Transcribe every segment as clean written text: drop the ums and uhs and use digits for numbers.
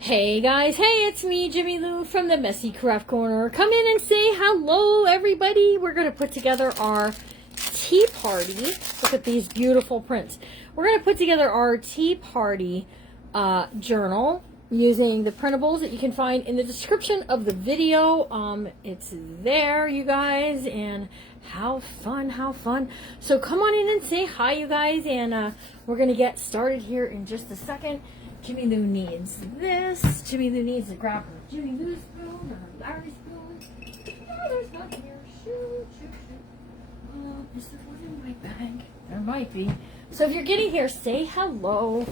Hey guys, hey, it's me, Jimmy Lou from the Messy Craft Corner. Come in and say hello, everybody. We're going to put together our tea party. Look at these beautiful prints. We're going to put together our tea party journal using the printables that you can find in the description of the video. It's there, you guys, and how fun, how fun. So come on in and say hi, you guys, and we're going to get started here in just a second. Jimmy Lou needs this. Jimmy Lou needs to grab her Jimmy Lou spoon or her Larry spoon. No, there's nothing here. Shoot. Is there one in my bag? There might be. So if you're getting here, say hello.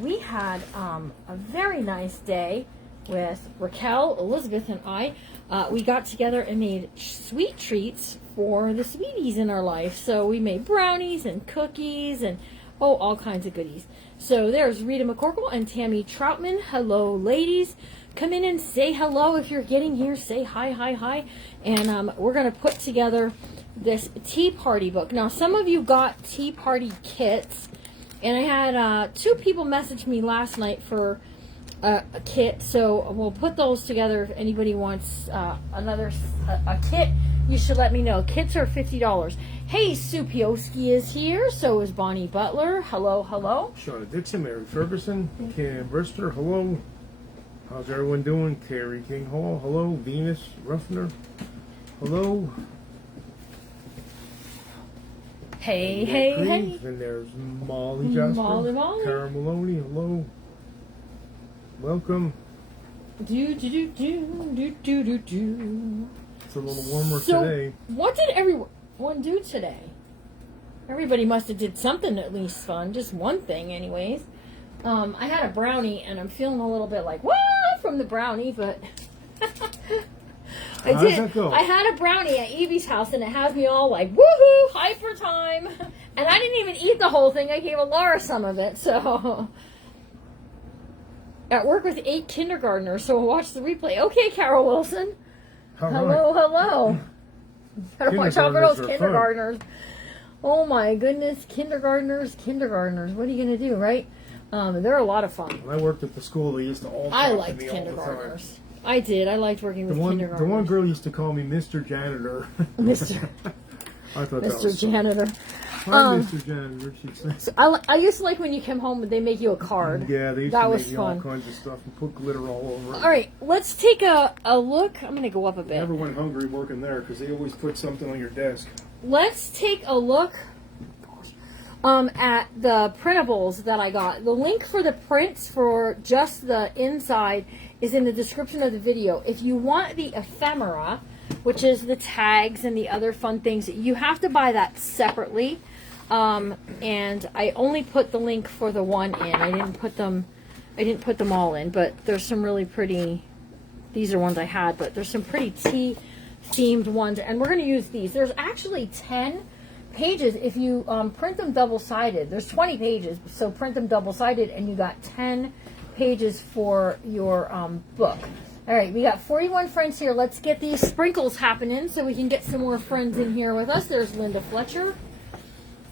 We had a very nice day with Raquel, Elizabeth, and I. We got together and made sweet treats for the sweeties in our life. So we made brownies and cookies and all kinds of goodies. So there's Rita McCorkle and Tammy Troutman. Hello, ladies. Come in and say hello. If you're getting here, say hi. And we're going to put together this tea party book. Now, some of you got tea party kits, and I had 2 people message me last night for a kit. So we'll put those together. If anybody wants a kit, you should let me know. Kits are $50. Hey, Sue Pioski is here. So is Bonnie Butler. Hello. Shauna Dixon, Mary Ferguson, Kim Brister, hello. How's everyone doing? Carrie King Hall, hello. Venus Ruffner, hello. Hey. And there's Molly Jasper. Molly. Cara Maloney, hello. Welcome. Do. It's a little warmer So, today. what did everyone do today? Everybody must have did something at least fun. Just one thing, anyways. I had a brownie, and I'm feeling a little bit like, whoa, from the brownie, but How does that go? I had a brownie at Evie's house, and it has me all like, woohoo, hyper time. And I didn't even eat the whole thing. I gave Laura some of it, so. At work with 8 kindergartners, so we'll watch the replay. Okay, Carol Wilson. Hello. Gotta watch out for those kindergartners. Oh my goodness, kindergartners. What are you gonna do, right? They're a lot of fun. When I worked at the school, they used to all I talk to liked me all the time. kindergartners. I did. I liked working with kindergartners. The one girl used to call me Mr. Janitor. Mr. I thought that was Janitor. Hi, Mr. Janitor, she'd say. So I used to like when you came home and they make you a card. Yeah, they used that to was make me fun. all kinds of stuff and put glitter all over it. All right, let's take a look. I'm going to go up a bit. Never went hungry working there because they always put something on your desk. Let's take a look at the printables that I got. The link for the prints for just the inside is in the description of the video. If you want the ephemera, which is the tags and the other fun things, you have to buy that separately. And I only put the link for the one in. I didn't put them all in, but there's some really pretty, these are ones I had, but there's some pretty tea themed ones, and we're going to use these. There's actually 10 pages if you print them double-sided. There's 20 pages, so print them double-sided, and you got 10 pages for your book. All right, we got 41 friends here. Let's get these sprinkles happening so we can get some more friends in here with us. There's Linda Fletcher.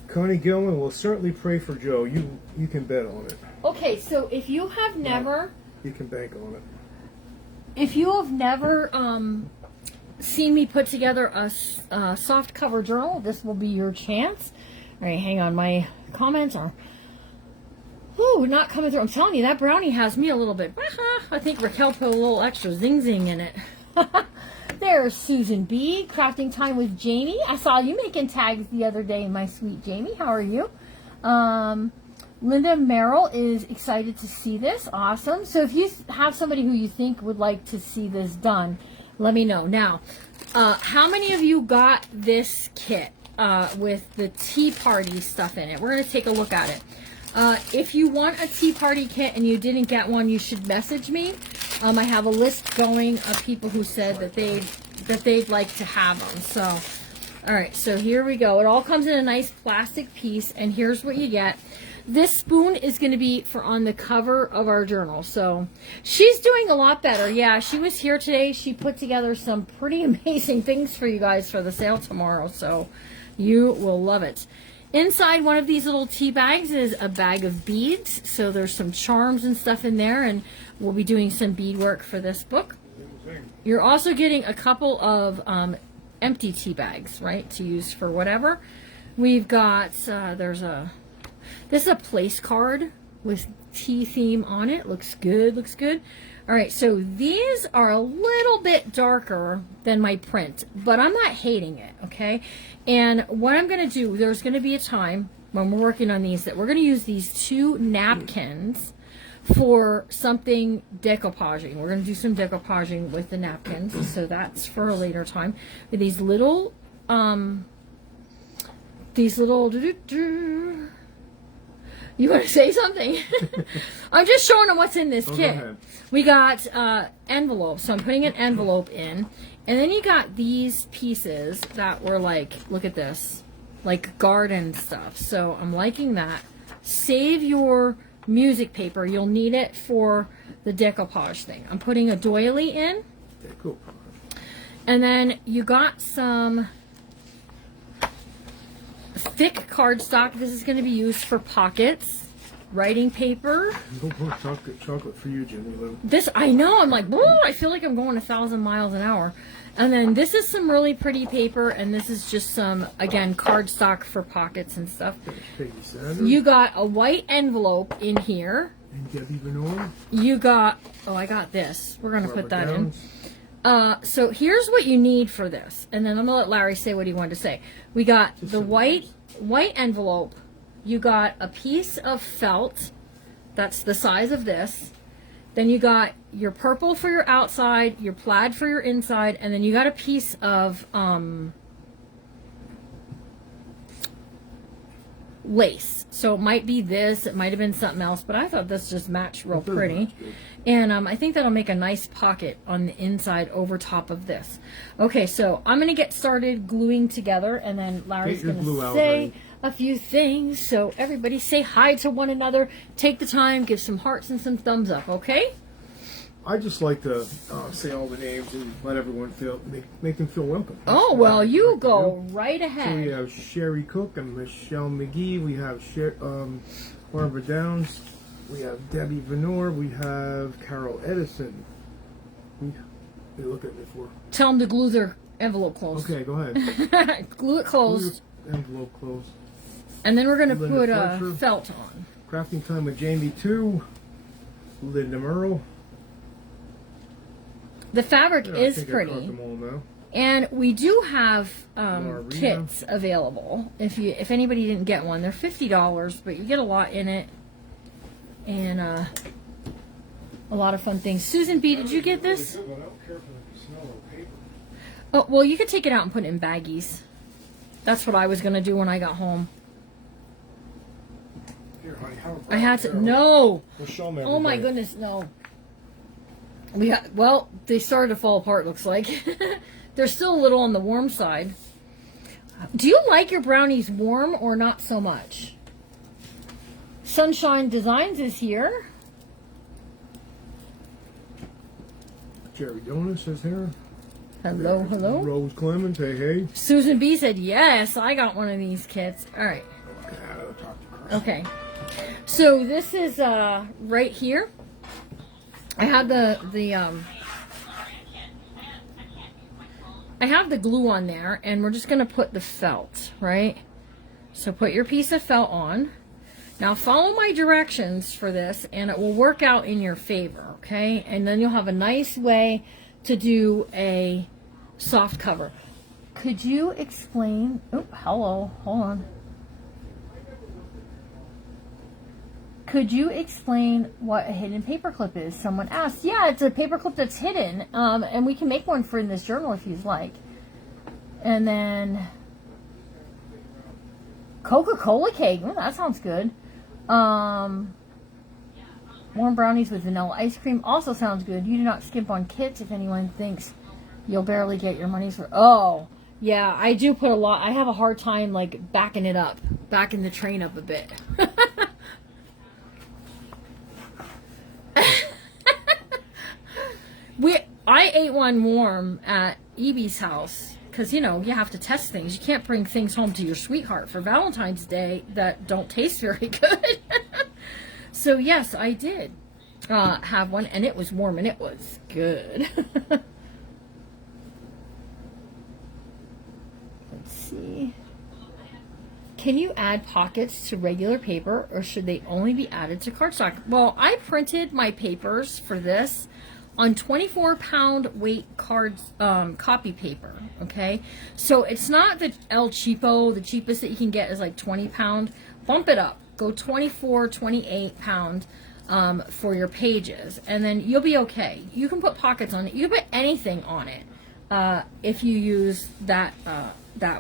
Connie Gilman will certainly pray for Joe. You can bet on it. Okay, so if you have never... You can bank on it. If you have never seen me put together a soft cover journal, this will be your chance. All right, hang on. My comments are not coming through. I'm telling you, that brownie has me a little bit. I think Raquel put a little extra zing in it. There's Susan B. Crafting Time with Jamie. I saw you making tags the other day, my sweet Jamie. How are you? Linda Merrill is excited to see this. Awesome. So if you have somebody who you think would like to see this done, let me know. Now, how many of you got this kit with the tea party stuff in it? We're going to take a look at it. If you want a tea party kit and you didn't get one, you should message me. I have a list going of people who said that they'd like to have them. So, all right, so here we go. It all comes in a nice plastic piece, and here's what you get. This spoon is going to be for on the cover of our journal. So she's doing a lot better. Yeah, she was here today. She put together some pretty amazing things for you guys for the sale tomorrow. So you will love it. Inside one of these little tea bags is a bag of beads. So there's some charms and stuff in there, and we'll be doing some bead work for this book. You're also getting a couple of empty tea bags, right, to use for whatever. We've got, this is a place card with tea theme on it. Looks good, looks good. All right, so these are a little bit darker than my print, but I'm not hating it, okay? And what I'm going to do, there's going to be a time when we're working on these that we're going to use these 2 napkins for something decoupaging. We're going to do some decoupaging with the napkins, so that's for a later time. With these little, you want to say something? I'm just showing them what's in this kit. We got envelopes, so I'm putting an envelope in. And then you got these pieces that were like, look at this, like garden stuff. So I'm liking that. Save your music paper. You'll need it for the decoupage thing. I'm putting a doily in. Cool. And then you got some thick cardstock. This is going to be used for pockets. Writing paper. No more chocolate for you, Jimmy Lou. This, I know, I'm like, whoa, I feel like I'm going 1,000 miles an hour. And then this is some really pretty paper, and this is just some, again, cardstock for pockets and stuff. You got a white envelope in here. And Debbie Venor. You got, oh, I got this. We're going to put that in. So here's what you need for this. And then I'm going to let Larry say what he wanted to say. We got just the white envelope. You got a piece of felt that's the size of this. Then you got your purple for your outside, your plaid for your inside, and then you got a piece of lace. So it might be this, it might have been something else, but I thought this just matched real pretty. And I think that'll make a nice pocket on the inside over top of this. Okay, so I'm going to get started gluing together, and then Larry's going to say a few things. So everybody say hi to one another. Take the time, give some hearts and some thumbs up, okay? I just like to say all the names and let everyone make them feel welcome. Oh, well, you go right ahead. So we have Sherry Cook and Michelle McGee. We have Barbara Downs. We have Debbie Venor. We have Carol Edison. They look at me for. Tell them to glue their envelope closed. Okay, go ahead. Glue it closed. Glue your envelope closed. And then we're going to put a felt on. Crafting Time with Jamie 2. Linda Merle. The fabric is pretty. And we do have kits available. If anybody didn't get one, they're $50, but you get a lot in it. And a lot of fun things. Susan B, did you get this? Oh, well, you could take it out and put it in baggies. That's what I was going to do when I got home. Here, honey, I had to. No. Oh my goodness, no. Well, they started to fall apart, looks like. They're still a little on the warm side. Do you like your brownies warm or not so much? Sunshine Designs is here. Jerry Jonas is here. Hello, hello. Rose Clemens, hey, hey. Susan B said, yes, I got one of these kits. All right. Okay. So this is right here. I have I have the glue on there, and we're just going to put the felt, right? So put your piece of felt on. Now follow my directions for this, and it will work out in your favor, okay? And then you'll have a nice way to do a soft cover. Could you explain? Oh, hello. Hold on. Could you explain what a hidden paperclip is? Someone asked. Yeah, it's a paperclip that's hidden, and we can make one for in this journal if you'd like. And then Coca-Cola cake. Oh, that sounds good. Warm brownies with vanilla ice cream also sounds good. You do not skimp on kits if anyone thinks you'll barely get your money's worth. Oh, yeah, I do put a lot. I have a hard time like backing the train up a bit. I ate one warm at Evie's house because, you know, you have to test things. You can't bring things home to your sweetheart for Valentine's Day that don't taste very good. So, yes, I did have one, and it was warm, and it was good. Let's see. Can you add pockets to regular paper, or should they only be added to cardstock? Well, I printed my papers for this on 24-pound weight cards, copy paper, okay? So it's not the El Cheapo. The cheapest that you can get is like 20-pound. Bump it up. Go 24, 28-pound for your pages, and then you'll be okay. You can put pockets on it. You can put anything on it if you use that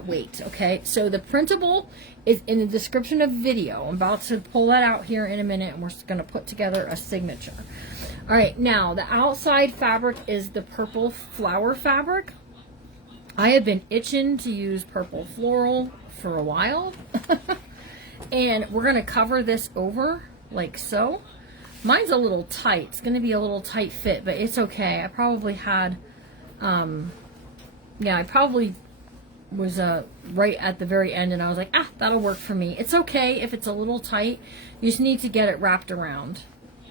weight, okay? So the printable is in the description of the video. I'm about to pull that out here in a minute, and we're going to put together a signature. All right, now the outside fabric is the purple flower fabric. I have been itching to use purple floral for a while. And we're going to cover this over like so. Mine's a little tight. It's going to be a little tight fit, but it's okay. I probably had, I probably was right at the very end, and I was like, that'll work for me. It's okay if it's a little tight. You just need to get it wrapped around.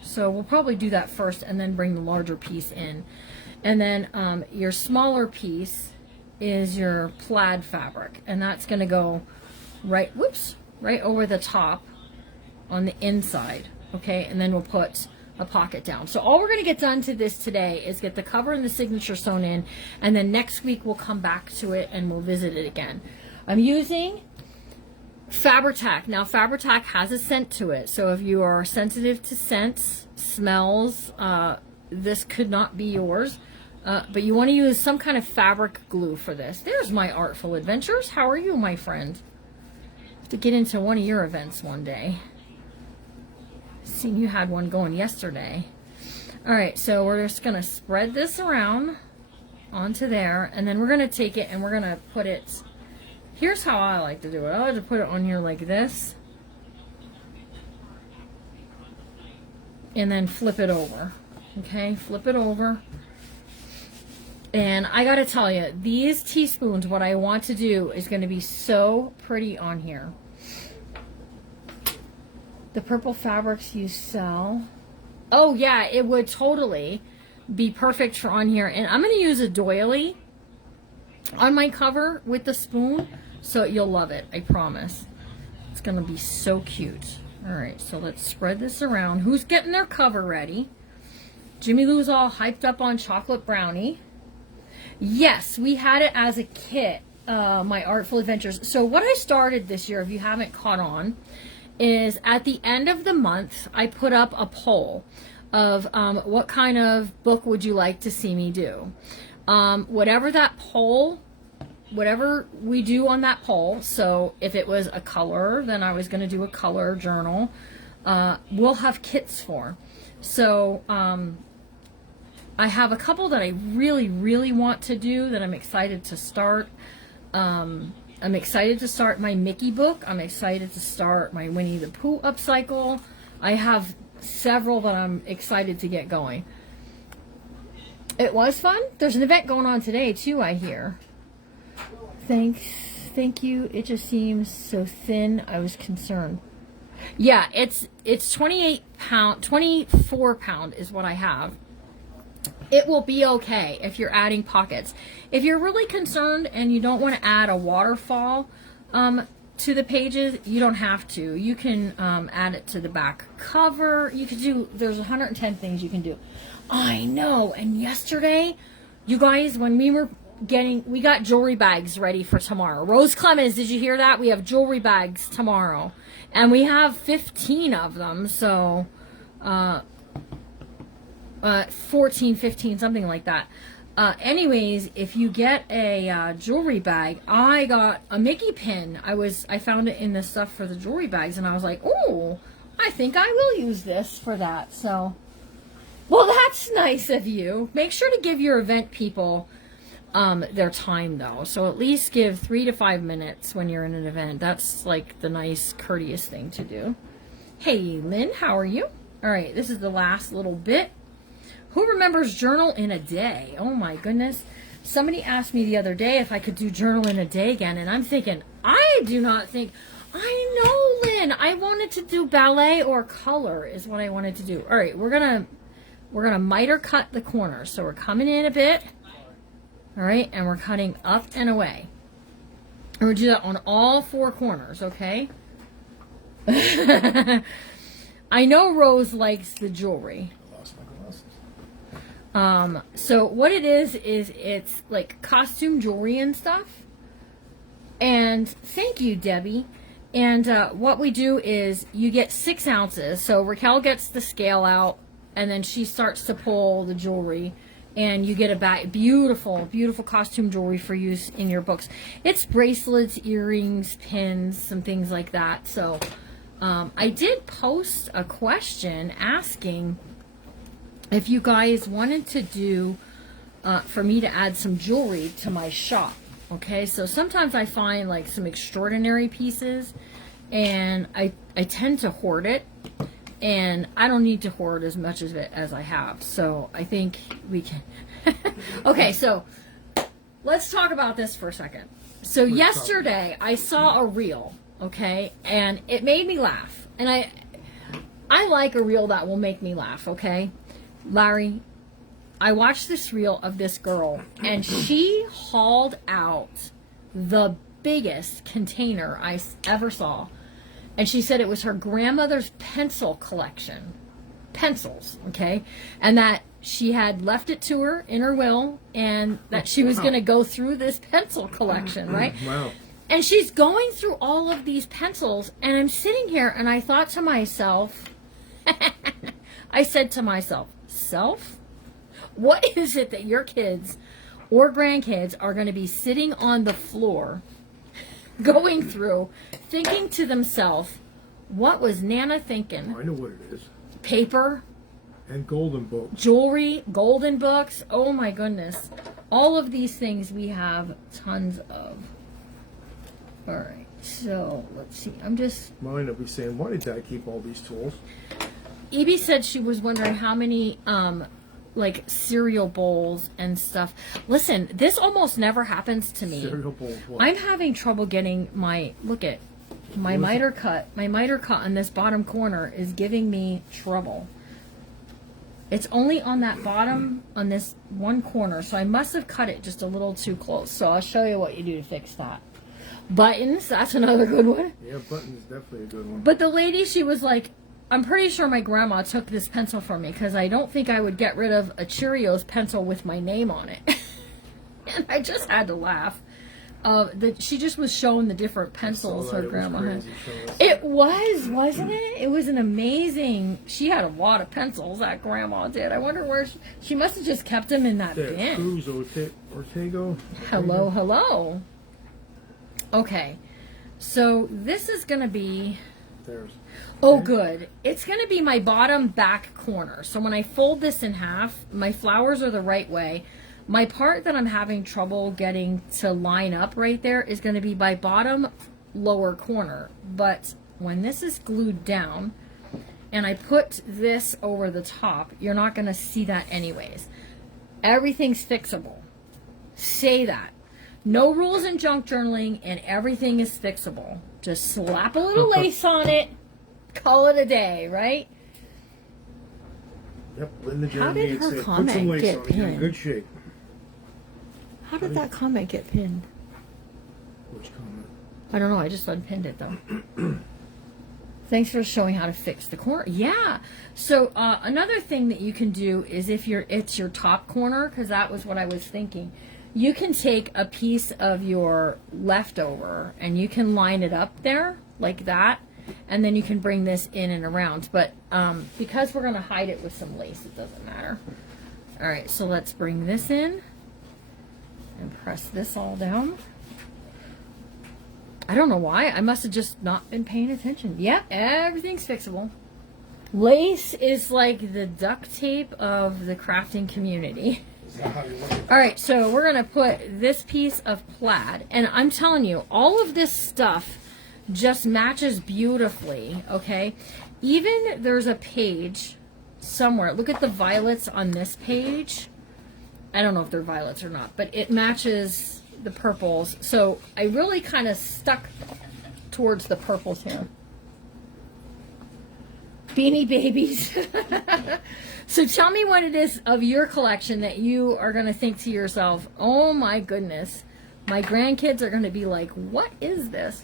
So we'll probably do that first and then bring the larger piece in. And then your smaller piece is your plaid fabric, and that's going to go right over the top on the inside, okay? And then we'll put a pocket down. So all we're going to get done to this today is get the cover and the signature sewn in, and then next week we'll come back to it and we'll visit it again. I'm using Fabri-Tac. Now Fabri-Tac has a scent to it, so if you are sensitive to scents, smells, this could not be yours. But you want to use some kind of fabric glue for this. There's my Artful Adventures. How are you, my friend? Have to get into one of your events one day. Seen you had one going yesterday. All right, so we're just going to spread this around onto there, and then we're going to take it and we're going to put it. Here's how I like to do it. I like to put it on here like this, and then flip it over. Okay, flip it over. And I got to tell you, these teaspoons, what I want to do is going to be so pretty on here. The purple fabrics you sell. Oh, yeah, it would totally be perfect for on here. And I'm going to use a doily on my cover with the spoon, so you'll love it, I promise. It's going to be so cute. All right, so let's spread this around. Who's getting their cover ready? Jimmy Lou's all hyped up on chocolate brownie. Yes, we had it as a kit, my Artful Adventures. So what I started this year, if you haven't caught on, is at the end of the month, I put up a poll of what kind of book would you like to see me do. Whatever that poll, whatever we do on that poll, so if it was a color, then I was going to do a color journal. We'll have kits for. So I have a couple that I really, really want to do that I'm excited to start. I'm excited to start my Mickey book. I'm excited to start my Winnie the Pooh upcycle. I have several that I'm excited to get going. It was fun. There's an event going on today too, I hear. Thank you. It just seems so thin. I was concerned. Yeah, it's 28 pound, 24 pound is what I have. It will be okay if you're adding pockets. If you're really concerned and you don't want to add a waterfall to the pages, you don't have to. You can add it to the back cover. You could do, there's 110 things you can do. I know. And yesterday, you guys, when we got jewelry bags ready for tomorrow. Rose Clemens, did you hear that? We have jewelry bags tomorrow. And we have 15 of them, so 14, 15, something like that. Anyways, if you get a jewelry bag, I got a Mickey pin. I found it in the stuff for the jewelry bags, and I was like, oh, I think I will use this for that. So, well, that's nice of you. Make sure to give your event people their time, though. So at least give 3 to 5 minutes when you're in an event. That's like the nice, courteous thing to do. Hey, Lynn, how are you? All right, this is the last little bit. Who remembers journal in a day? Oh my goodness. somebody asked me the other day if I could do journal in a day again, and I'm thinking, I do not think, I know, Lynn, I wanted to do ballet or color is what I wanted to do. All right, we're gonna miter cut the corners. So we're coming in a bit, all right, and we're cutting up and away. And we're gonna do that on all 4 corners, okay? I know Rose likes the jewelry. I lost my glasses. So what it is it's like costume jewelry and stuff. And thank you, Debbie. And what we do is you get 6 ounces. So Raquel gets the scale out, and then she starts to pull the jewelry, and you get a beautiful, beautiful costume jewelry for use in your books. It's bracelets, earrings, pins, some things like that. So I did post a question asking if you guys wanted to do, for me to add some jewelry to my shop. Okay, so sometimes I find like some extraordinary pieces, and I tend to hoard it, and I don't need to hoard as much of it as I have. So I think we can. Okay, so let's talk about this for a second. So yesterday I saw a reel, okay, and it made me laugh, and I like a reel that will make me laugh. Okay, Larry, I watched this reel of this girl, and she hauled out the biggest container I ever saw. And she said it was her grandmother's pencil collection. Pencils, okay? And that she had left it to her in her will, and that she was going to go through this pencil collection, right? Wow. And she's going through all of these pencils, and I'm sitting here, and I thought to myself, I said to myself, self? What is it that your kids or grandkids are going to be sitting on the floor, going through, thinking to themselves, what was Nana thinking? I know what it is. Paper, And golden books. jewelry, golden books. Oh my goodness. All of these things we have tons of. All right, so let's see. I'm just... Mine will be saying, why did Dad keep all these tools? Evie said she was wondering how many... like cereal bowls and stuff. Listen, this almost never happens to me. Cereal bowls. What? I'm having trouble getting my, look at my miter cut. My miter cut on this bottom corner is giving me trouble. It's only on that bottom, on this one corner, so I must have cut it just a little too close. So I'll show you what you do to fix that. Buttons, that's another good one. Yeah, button is definitely a good one. But the lady, she was like, I'm pretty sure my grandma took this pencil from me, because I don't think I would get rid of a Cheerios pencil with my name on it. And I just had to laugh. She just was showing the different pencils her grandma had. It was, wasn't it? It was an amazing... She had a lot of pencils, that grandma did. I wonder where... She must have just kept them in that bin. Cruz Ortego. Hello, hello. Okay. So this is going to be... There's... Oh, good. It's going to be my bottom back corner. So when I fold this in half, my flowers are the right way. My part that I'm having trouble getting to line up right there is going to be my bottom lower corner. But when this is glued down and I put this over the top, you're not going to see that anyways. Everything's fixable. Say that. No rules in junk journaling, and everything is fixable. Just slap a little lace on it. Call it a day, right? Yep, Linda How did Jeremy her said, put comment some lace get on it. You're in pinned? good shape. How did that comment get pinned? Which comment? I don't know. I just unpinned it though. Thanks for showing how to fix the corner. Yeah. So another thing that you can do is if it's your top corner, because that was what I was thinking. You can take a piece of your leftover and you can line it up there like that, and then you can bring this in and around. But because we're going to hide it with some lace, it doesn't matter. All right, so let's bring this in and press this all down. I don't know why. I must have just not been paying attention. Yeah, everything's fixable. Lace is like the duct tape of the crafting community. Is that how you look at it? All right, so we're going to put this piece of plaid. And I'm telling you, all of this stuff just matches beautifully, okay? Even there's a page somewhere. Look at the violets on this page. I don't know if they're violets or not, but it matches the purples. So I really kind of stuck towards the purples here. Beanie Babies. So tell me what it is of your collection that you are going to think to yourself, oh my goodness, my grandkids are going to be like, what is this?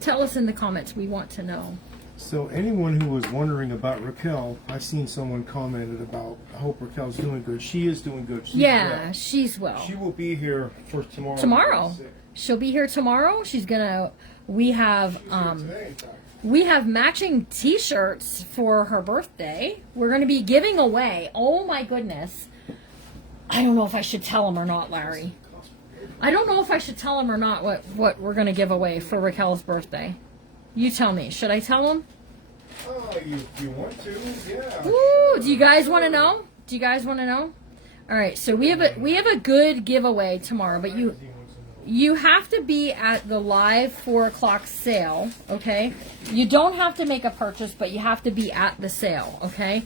Tell us in the comments. We want to know. So anyone who was wondering about Raquel, I seen someone commented about, I hope Raquel's doing good. She is doing good. She's well. She's well. She will be here for tomorrow. Tomorrow. She'll be here tomorrow. She's going to, we have matching t-shirts for her birthday. We're going to be giving away. Oh my goodness. I don't know if I should tell them or not, Larry. I don't know if I should tell them or not what we're going to give away for Raquel's birthday. You tell me. Should I tell them? Oh, you want to? Yeah. Ooh, do you guys want to know? Do you guys want to know? All right, so we have a good giveaway tomorrow, but you have to be at the live 4 o'clock sale, okay? You don't have to make a purchase, but you have to be at the sale, okay?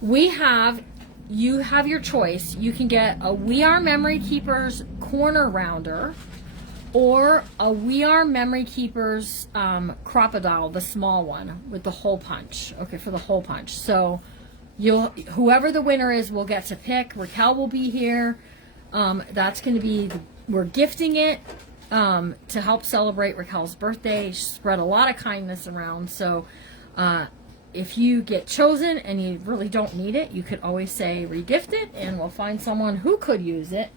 You have your choice. You can get a We Are Memory Keepers corner rounder or a We Are Memory Keepers Crocodile, the small one with the hole punch, okay, for the hole punch. So whoever the winner is will get to pick. Raquel will be here. That's going to be, we're gifting it to help celebrate Raquel's birthday. She spread a lot of kindness around. So if you get chosen and you really don't need it, you could always say regift it and we'll find someone who could use it.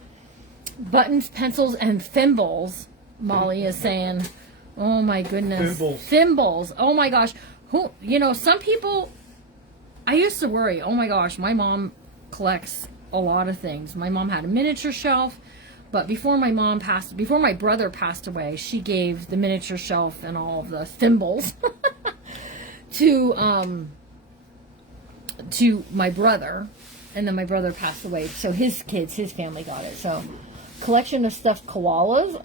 Buttons, pencils, and thimbles, Molly is saying. Oh my goodness. Thimbles. Oh my gosh. Some people, I used to worry, oh my gosh, my mom collects a lot of things. My mom had a miniature shelf, but before my brother passed away, she gave the miniature shelf and all of the thimbles to my brother, and then my brother passed away, so his family got it. So collection of stuffed koalas.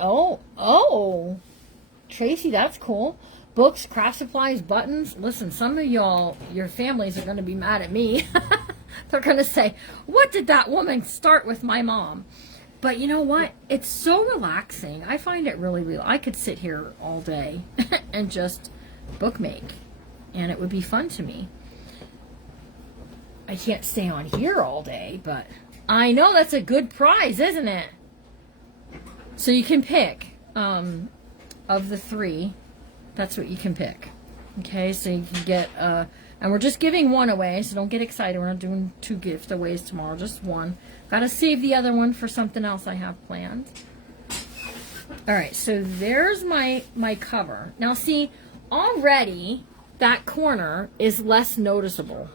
Oh, Tracy, that's cool. Books, craft supplies, buttons. Listen, some of y'all, your families are going to be mad at me. They're going to say, what did that woman start with my mom? But you know what? It's so relaxing. I find it really real. I could sit here all day and just bookmake, and it would be fun to me. I can't stay on here all day, but I know that's a good prize, isn't it? So you can pick of the 3. That's what you can pick. Okay, so you can get, and we're just giving one away, so don't get excited. We're not doing 2 giveaways tomorrow, just one. Got to save the other one for something else I have planned. All right, so there's my cover. Now see, already that corner is less noticeable.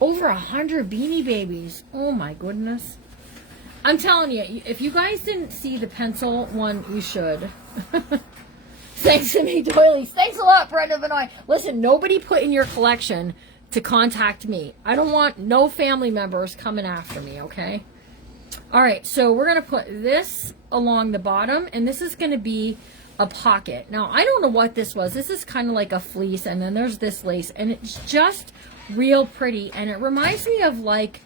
Over 100 Beanie Babies. Oh my goodness. I'm telling you, if you guys didn't see the pencil one, you should. Thanks to me, doilies. Thanks a lot, Brenda Benoit. Listen, nobody put in your collection to contact me. I don't want no family members coming after me, okay? All right, so we're going to put this along the bottom, and this is going to be a pocket. Now, I don't know what this was. This is kind of like a fleece, and then there's this lace, and it's just real pretty, and it reminds me of like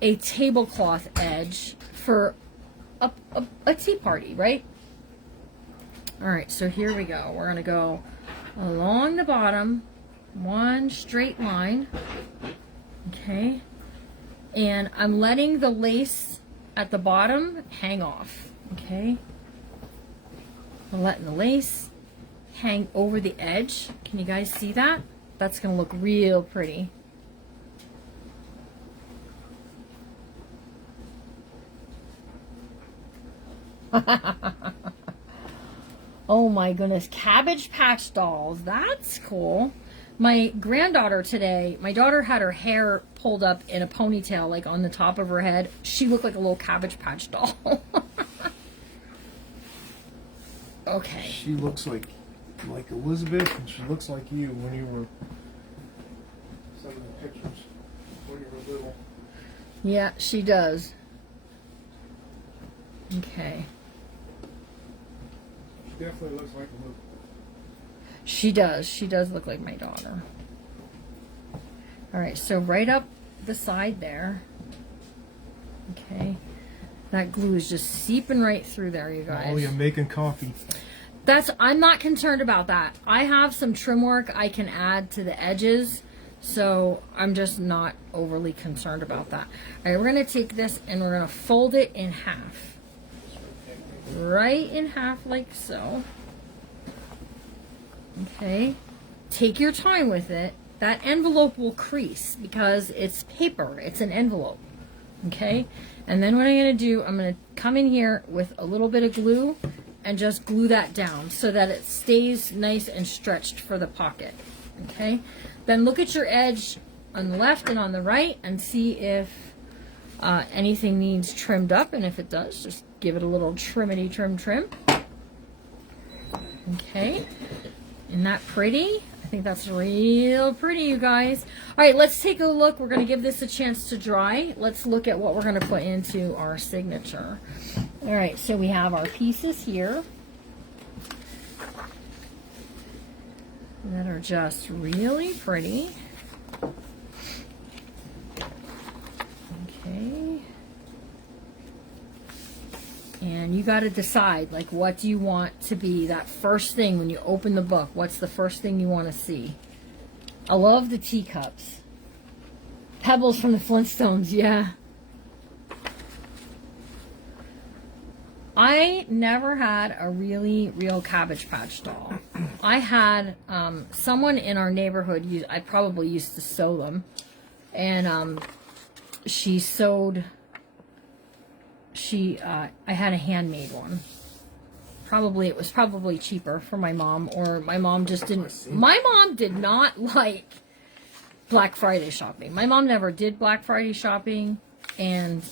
a tablecloth edge for a tea party, right? All right, so here we go. We're going to go along the bottom, one straight line, okay? And I'm letting the lace at the bottom hang off, okay? I'm letting the lace hang over the edge. Can you guys see that? That's going to look real pretty. Oh my goodness, Cabbage Patch dolls. That's cool. My granddaughter today, my daughter had her hair pulled up in a ponytail, like on the top of her head. She looked like a little Cabbage Patch doll. Okay. She looks like Elizabeth, and she looks like you when you were, some of the pictures, when you were little. Yeah, she does. Okay. She definitely looks like Elizabeth. She does. She does look like my daughter. All right, so right up the side there, Okay. That glue is just seeping right through there, you guys. Oh, you're making coffee. I'm not concerned about that. I have some trim work I can add to the edges, so I'm just not overly concerned about that. All right, we're going to take this and we're going to fold it in half. Right in half like so. Okay. Take your time with it. That envelope will crease because it's paper. It's an envelope. Okay. And then what I'm going to do, I'm going to come in here with a little bit of glue and just glue that down so that it stays nice and stretched for the pocket. Okay. Then look at your edge on the left and on the right and see if anything needs trimmed up. And if it does, just give it a little trim. Okay. Isn't that pretty? I think that's real pretty, you guys. All right, let's take a look. We're going to give this a chance to dry. Let's look at what we're going to put into our signature. All right, so we have our pieces here that are just really pretty. Okay. And you got to decide, like, what do you want to be that first thing when you open the book? What's the first thing you want to see? I love the teacups. Pebbles from the Flintstones, yeah. I never had a real Cabbage Patch doll. I had someone in our neighborhood, I probably used to sew them. And she sewed... I had a handmade one. It was probably cheaper for my mom, or my mom just didn't. My mom did not like Black Friday shopping. My mom never did Black Friday shopping, and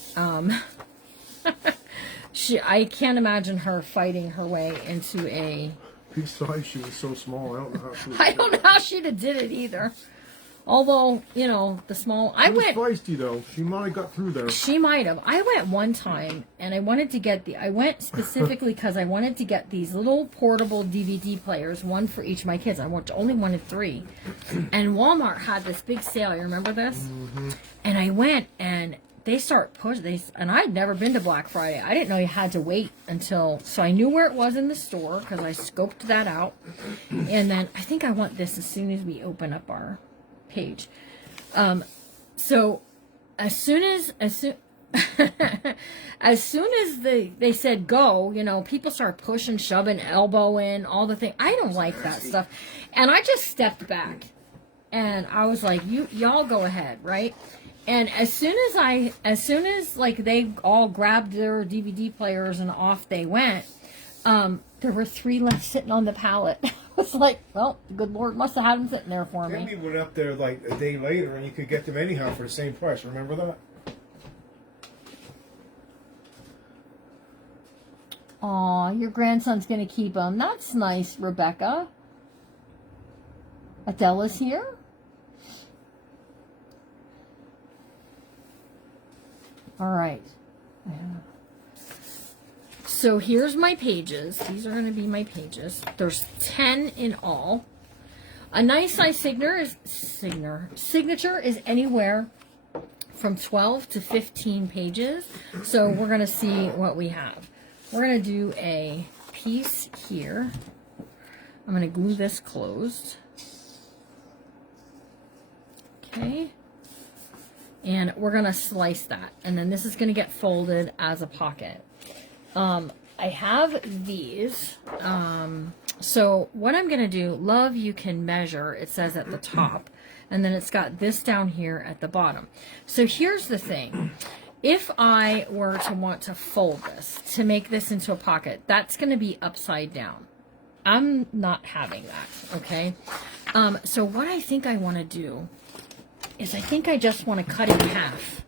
I can't imagine her fighting her way into a. Besides, she was so small. I don't know how she. I don't know how she'd have did it either. Although, you know, the small... She was feisty, though. She might have got through there. She might have. I went one time, and I wanted to get I went specifically because I wanted to get these little portable DVD players, one for each of my kids. I only wanted 3. And Walmart had this big sale. You remember this? Mm-hmm. And I went, and they start pushing... And I'd never been to Black Friday. I didn't know you had to wait until... So I knew where it was in the store, because I scoped that out. And then I think I want this as soon as we open up our... page. So as soon as they said go, you know, people start pushing, shoving, elbowing, all the thing. I don't like that stuff. And I just stepped back and I was like, y'all go ahead, right? And as soon as like they all grabbed their DVD players and off they went, there were 3 left sitting on the pallet. I was like, well, the good Lord must have had them sitting there for me. Maybe went up there like a day later and you could get them anyhow for the same price. Remember that? Aw, your grandson's going to keep them. That's nice, Rebecca. Adela's here. All right. So here's my pages. These are going to be my pages. There's 10 in all. A nice size signature is anywhere from 12 to 15 pages. So we're going to see what we have. We're going to do a piece here. I'm going to glue this closed. Okay. And we're going to slice that. And then this is going to get folded as a pocket. I have these. So what I'm going to do, love you can measure, it says at the top. And then it's got this down here at the bottom. So here's the thing. If I were to want to fold this, to make this into a pocket, that's going to be upside down. I'm not having that, okay? So what I think I want to do is I think I just want to cut it in half.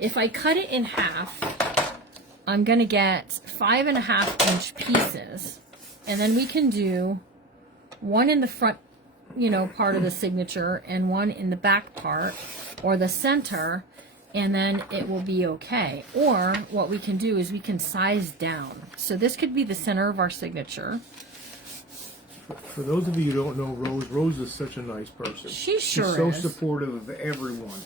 If I cut it in half, I'm going to get 5.5-inch pieces, and then we can do one in the front, you know, part of the signature and one in the back part or the center, and then it will be okay. Or what we can do is we can size down. So this could be the center of our signature. For those of you who don't know Rose is such a nice person. She sure She's so is. supportive of everyone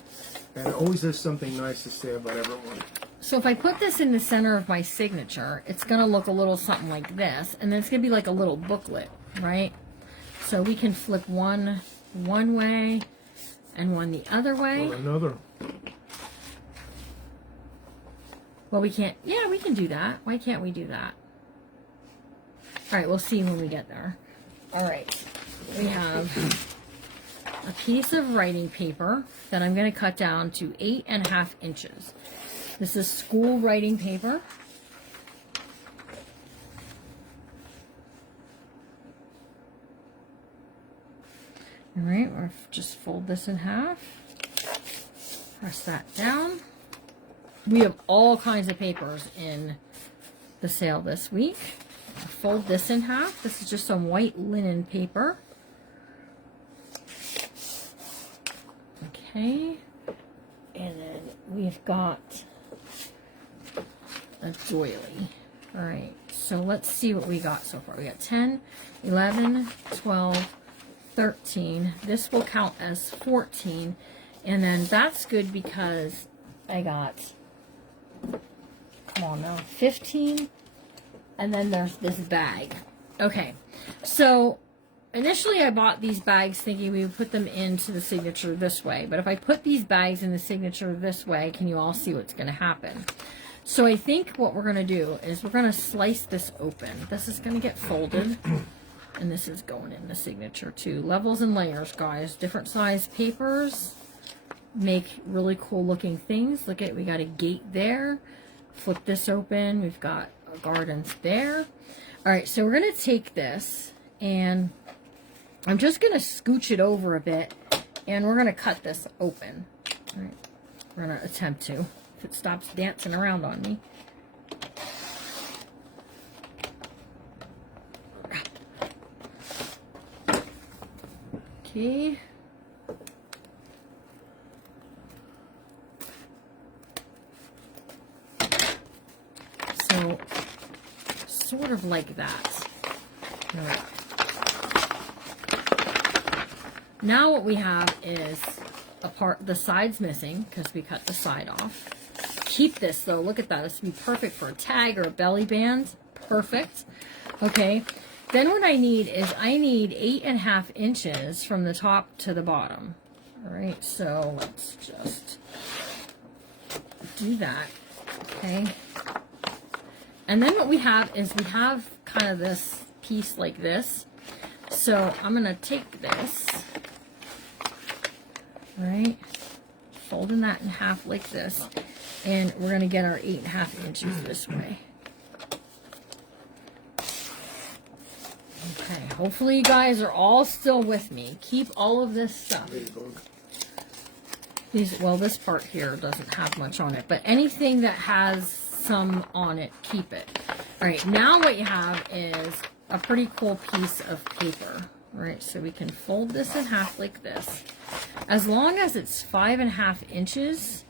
and always has something nice to say about everyone. So if I put this in the center of my signature, it's going to look a little something like this. And then it's going to be like a little booklet, right? So we can flip one way and one the other way. Or another. Well, we can't. Yeah, we can do that. Why can't we do that? All right, we'll see when we get there. All right, we have a piece of writing paper that I'm going to cut down to 8.5 inches. This is school writing paper. All right, we'll just fold this in half. Press that down. We have all kinds of papers in the sale this week. Fold this in half. This is just some white linen paper. Okay. And then we've got a doily. All right. So let's see what we got so far. We got 10, 11, 12, 13. This will count as 14. And then that's good because I got, come on now, 15. And then there's this bag. Okay, so initially I bought these bags thinking we would put them into the signature this way. But if I put these bags in the signature this way, can you all see what's going to happen? So I think what we're going to do is we're going to slice this open. This is going to get folded. And this is going in the signature too. Levels and layers, guys. Different size papers make really cool looking things. Look at, we got a gate there. Flip this open. We've got gardens there. All right, so we're going to take this and I'm just going to scooch it over a bit and we're going to cut this open. All right, we're going to attempt to, if it stops dancing around on me. Okay. So, sort of like that. All right. Now what we have is a part, the side's missing because we cut the side off. Keep this though, look at that. This would be perfect for a tag or a belly band. Perfect. Okay. Then what I need is I need 8.5 inches from the top to the bottom. All right, so let's just do that. Okay. And then what we have is we have kind of this piece like this. So I'm going to take this, right, folding that in half like this, and we're going to get our 8.5 inches this way. Okay, hopefully you guys are all still with me. Keep all of this stuff. Well, this part here doesn't have much on it, but anything that has some on it, keep it. All right, now what you have is a pretty cool piece of paper. All right, so we can fold this in half like this. As long as it's 5.5 inches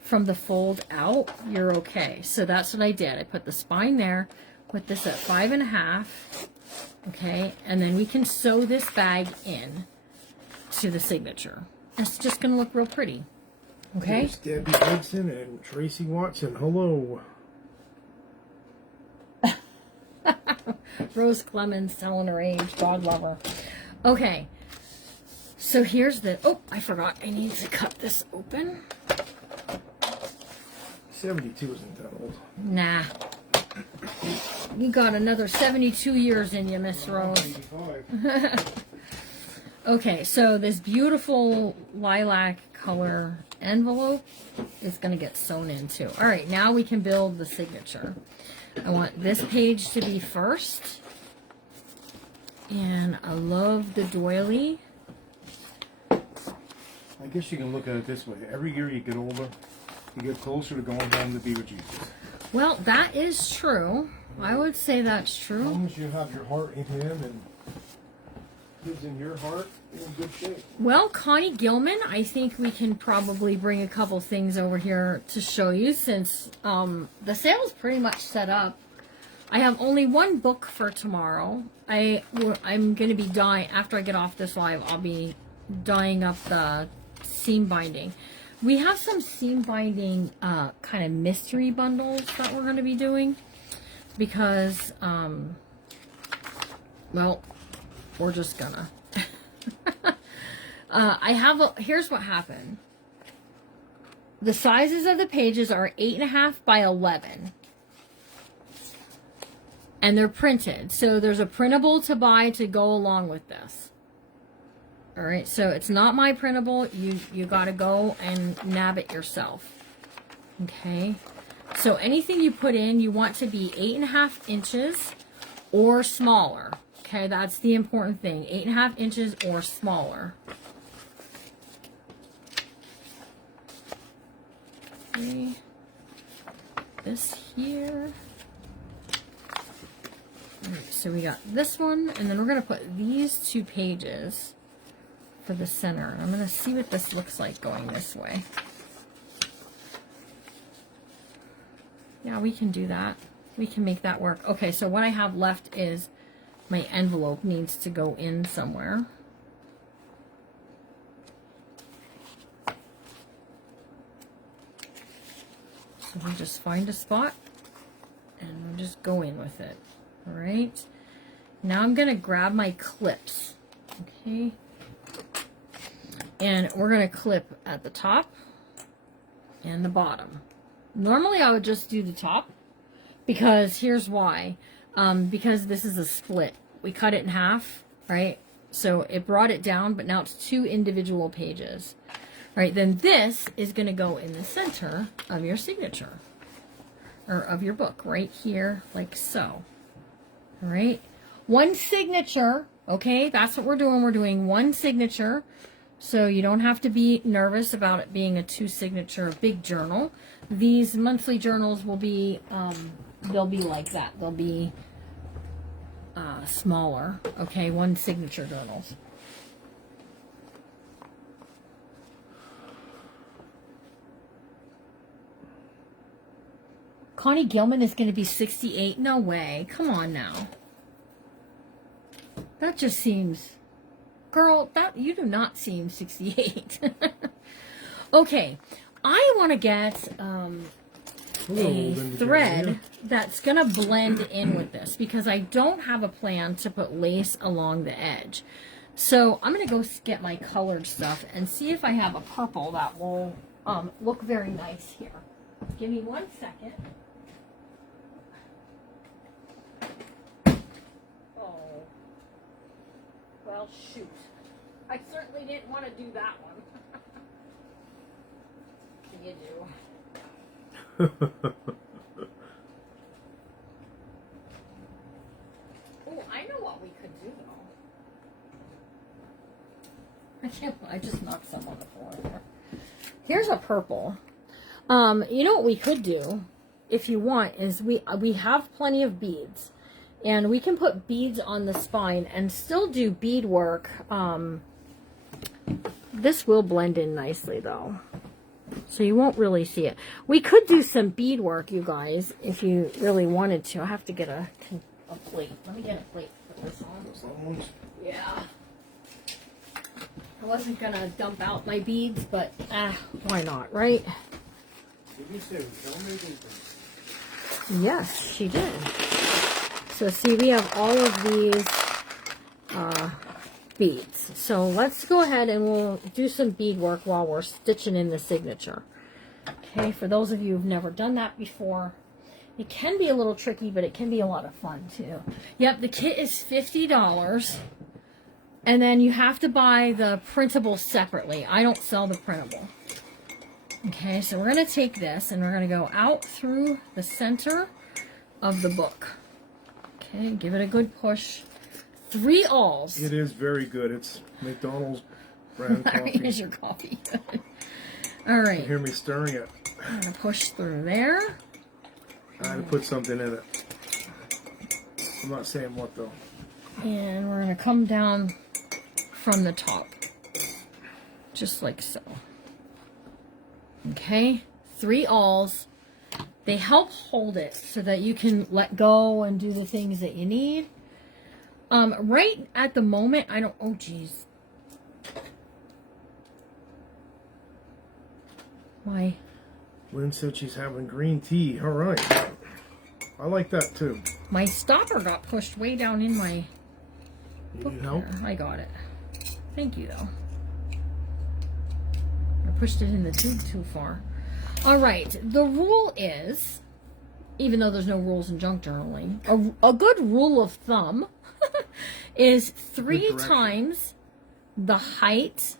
from the fold out, you're okay. So that's what I did. I put the spine there, put this at 5.5. Okay, and then we can sew this bag in to the signature. It's just going to look real pretty. Okay? Here's Debbie Gibson and Tracy Watson. Hello. Rose Clemens telling her age. God love her. Okay, so here's the... Oh, I forgot. I need to cut this open. 72 isn't that old. Nah. You got another 72 years in you, Miss Rose. 85. Okay, so this beautiful lilac color envelope is going to get sewn into. All right, now we can build the signature. I want this page to be first. And I love the doily. I guess you can look at it this way. Every year you get older, you get closer to going home to be with Jesus. Well, that is true. I would say that's As true. long as you have your heart in Him and lives in your heart, you're in good shape. Well, Connie Gilman, I think we can probably bring a couple things over here to show you since the sale's pretty much set up. I have only one book for tomorrow. I'm going to be dyeing, after I get off this live, I'll be dyeing up the seam binding. We have some seam binding kind of mystery bundles that we're going to be doing because, well, we're just gonna. Here's what happened. The sizes of the pages are 8.5 by 11. And they're printed. So there's a printable to buy to go along with this. All right, so it's not my printable. You got to go and nab it yourself. Okay. So anything you put in, you want to be 8.5 inches or smaller. Okay, that's the important thing. 8.5 inches or smaller. Okay. This here. All right, so we got this one, and then we're going to put these 2 pages for the center. I'm going to see what this looks like going this way. Yeah, we can do that. We can make that work. Okay, so what I have left is my envelope needs to go in somewhere. So we just find a spot and we'll just go in with it. All right. Now I'm going to grab my clips. Okay. And we're going to clip at the top and the bottom. Normally I would just do the top because here's why. Because this is a split. We cut it in half, right? So it brought it down, but now it's 2 individual pages. All right, then this is going to go in the center of your signature or of your book right here, like so. All right, 1 signature. Okay, that's what we're doing. We're doing 1 signature. So you don't have to be nervous about it being a 2 signature big journal. These monthly journals will be, they'll be like that. They'll be smaller. Okay, 1 signature journals. Connie Gilman is going to be 68. No way. Come on now. That just seems... Girl, that you do not seem 68. Okay. I want to get a thread that's going to blend in with this because I don't have a plan to put lace along the edge. So I'm going to go get my colored stuff and see if I have a purple that will look very nice here. Give me 1 second. Oh. Well, shoot. I certainly didn't want to do that one. You do. Oh, I know what we could do though. I just knocked some on the floor there. Here's a purple. You know what we could do, if you want, is we have plenty of beads, and we can put beads on the spine and still do beadwork. This will blend in nicely though, so you won't really see it. We could do some beadwork, you guys, if you really wanted to. I have to get a plate. Let me get a plate to put this on. Those long ones? Yeah. I wasn't gonna dump out my beads, but why not, right? Did you say filmmaking? Yes, she did. So see, we have all of these beads. So let's go ahead and we'll do some beadwork while we're stitching in the signature. Okay, for those of you who've never done that before, it can be a little tricky, but it can be a lot of fun too. Yep, the kit is $50. And then you have to buy the printable separately. I don't sell the printable. Okay, so we're going to take this and we're going to go out through the center of the book. Okay, give it a good push. 3 alls. It is very good. It's McDonald's brand coffee. Here's your coffee. All right. You hear me stirring it. I'm going to push through there. I had to put something in it. I'm not saying what though. And we're going to come down from the top. Just like so. Okay. 3 alls. They help hold it so that you can let go and do the things that you need. Right at the moment, I don't... Oh, geez. Why? Lynn said she's having green tea. All right. I like that too. My stopper got pushed way down in my You book need help? there. I got it. Thank you, though. I pushed it in the tube too far. All right. The rule is, even though there's no rules in junk journaling, a good rule of thumb is 3 times the height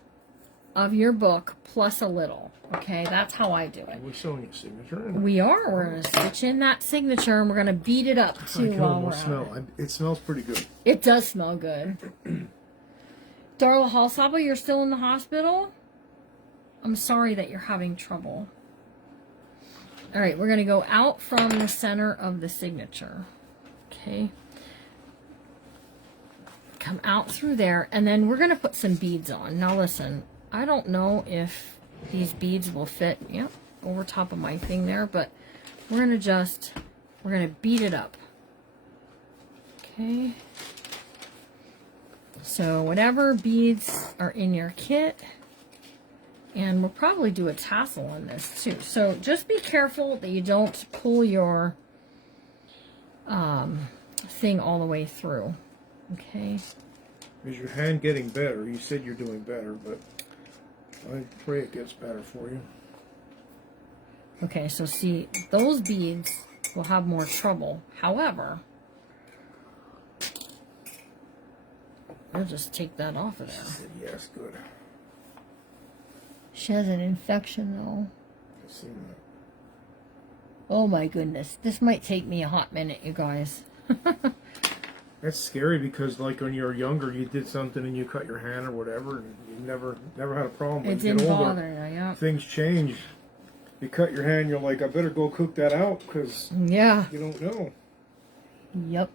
of your book plus a little. Okay, that's how I do it. We're showing your signature. We are. We're going to stitch in that signature and we're going to beat it up I too can while we're almost at smell. it. It smells pretty good. It does smell good. Darla Halsaba, you're still in the hospital? I'm sorry that you're having trouble. All right, we're going to go out from the center of the signature. Okay. Come out through there, and then we're going to put some beads on. Now listen, I don't know if these beads will fit, yep, over top of my thing there, but we're going to beat it up. Okay. So whatever beads are in your kit, and we'll probably do a tassel on this too. So just be careful that you don't pull your thing all the way through. Okay. Is your hand getting better? You said you're doing better, but I pray it gets better for you. Okay, so see, those beads will have more trouble. However, I'll just take that off of there. Said yes, good. She has an infection though. I've seen that. Oh my goodness. This might take me a hot minute, you guys. That's scary because, like, when you were younger, you did something and you cut your hand or whatever, and you never had a problem. When It you get didn't older, bother you, yeah. things change. You cut your hand, you're like, I better go cook that out because Yeah. you don't know. Yep.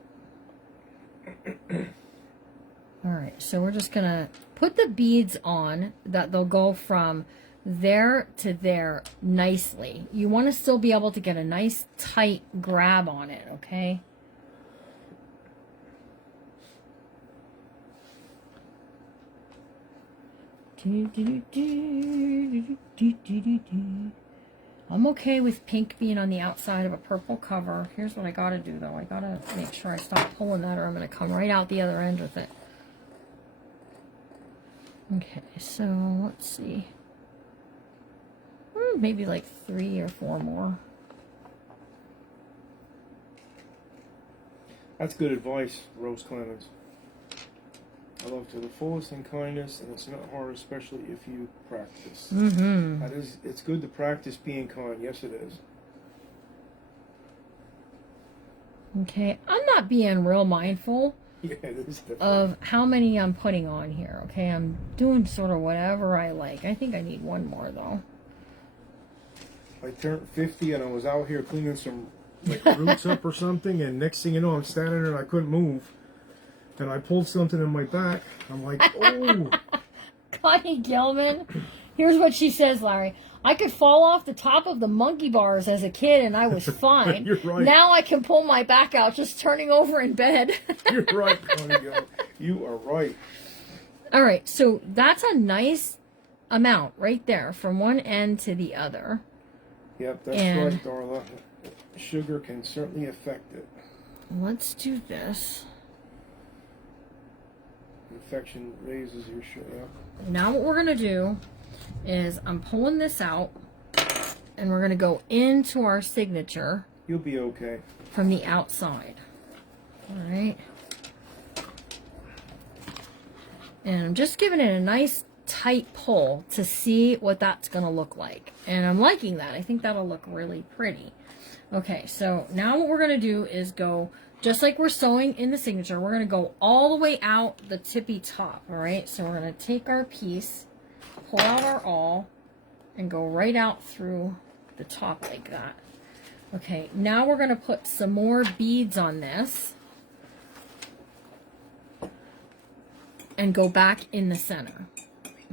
Alright, so we're just gonna put the beads on that they'll go from there to there nicely. You want to still be able to get a nice tight grab on it, okay? I'm okay with pink being on the outside of a purple cover. Here's what I gotta do though. I gotta make sure I stop pulling that or I'm gonna come right out the other end with it. Okay, so let's see. Maybe like 3 or 4 more. That's good advice, Rose Clemens. I love to the fullest in kindness, and it's not hard, especially if you practice. Mm-hmm. That is, it's good to practice being kind. Yes, it is. Okay, I'm not being real mindful Yeah, it is different. of how many I'm putting on here. Okay, I'm doing sort of whatever I like. I think I need 1 more though. I turned 50 and I was out here cleaning some like roots up or something, and next thing you know, I'm standing there and I couldn't move, and I pulled something in my back. I'm like, oh. Connie Gilman, here's what she says, Larry. I could fall off the top of the monkey bars as a kid and I was fine. You're right. Now I can pull my back out just turning over in bed. You're right, Connie Gilman. You are right. All right, so that's a nice amount right there from one end to the other. Yep, that's And- right, Darla. Sugar can certainly affect it. Let's do this. Infection raises your sugar. Now what we're going to do is I'm pulling this out and we're going to go into our signature You'll be okay. from the outside. All right. And I'm just giving it a nice tight pull to see what that's going to look like. And I'm liking that. I think that'll look really pretty. Okay, so now what we're going to do is go, just like we're sewing in the signature, we're going to go all the way out the tippy top, all right? So we're going to take our piece, pull out our awl, and go right out through the top like that. Okay, now we're going to put some more beads on this and go back in the center.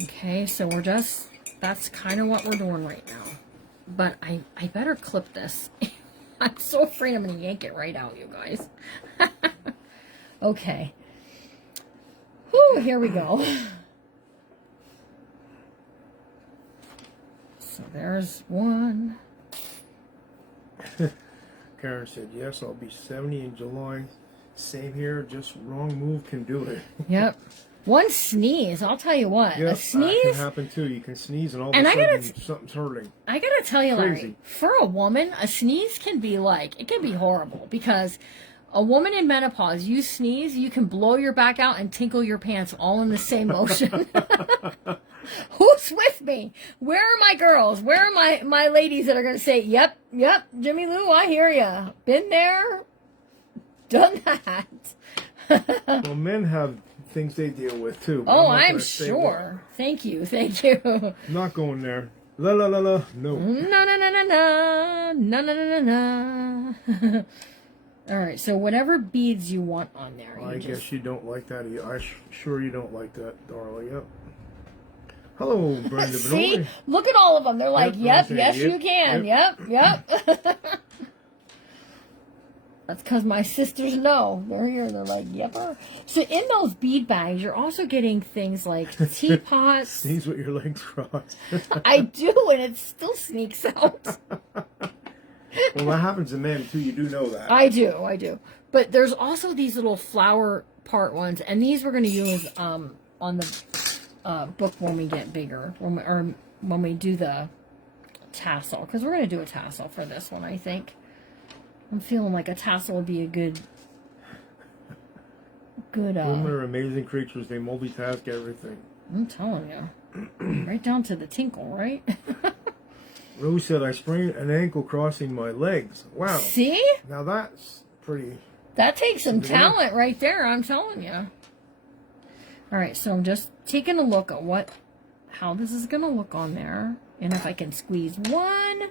Okay, so we're just, that's kind of what we're doing right now. But I better clip this. I'm so afraid I'm going to yank it right out, you guys. Okay. Whew, here we go. So there's one. Karen said, yes, I'll be 70 in July. Same here, just wrong move can do it. Yep. One sneeze, I'll tell you what. Yep, A that can sneeze. happen too. You can sneeze and all of And a I gotta sudden something's hurting. I gotta tell you, Larry, Crazy. for a woman, a sneeze can be like, it can be horrible because a woman in menopause, you sneeze, you can blow your back out and tinkle your pants all in the same motion. Who's with me? Where are my girls? Where are my ladies that are gonna say, yep, Jimmy Lou, I hear ya. Been there, done that. Well, men have things they deal with too. but Oh, not I'm gonna say sure. Thank you. what. Not going there. La la la la. No. No, no, no, no, no. No, no, no, no, no. All right, so whatever beads you want on there. I You guess just... you don't like that. Sure you don't like that, Darla. Yep. Hello, Brenda. See? Benori. Look at all of them. They're like, Yep, yep, yes, yep, you can. Yep. That's because my sisters know. They're here. They're like, yepper. So in those bead bags, you're also getting things like teapots. Sneeze with your legs crossed. I do, and it still sneaks out. Well, that happens to men too. You do know that. I do. But there's also these little flower part ones, and these we're going to use on the book when we get bigger, when we do the tassel, because we're going to do a tassel for this one, I think. I'm feeling like a tassel would be a good. Women are amazing creatures. They multitask everything. I'm telling you, right down to the tinkle, right? Rose said, I sprained an ankle crossing my legs. Wow. See? Now that's pretty. That takes some Yeah. talent right there, I'm telling you. All right, so I'm just taking a look at how this is going to look on there. And if I can squeeze one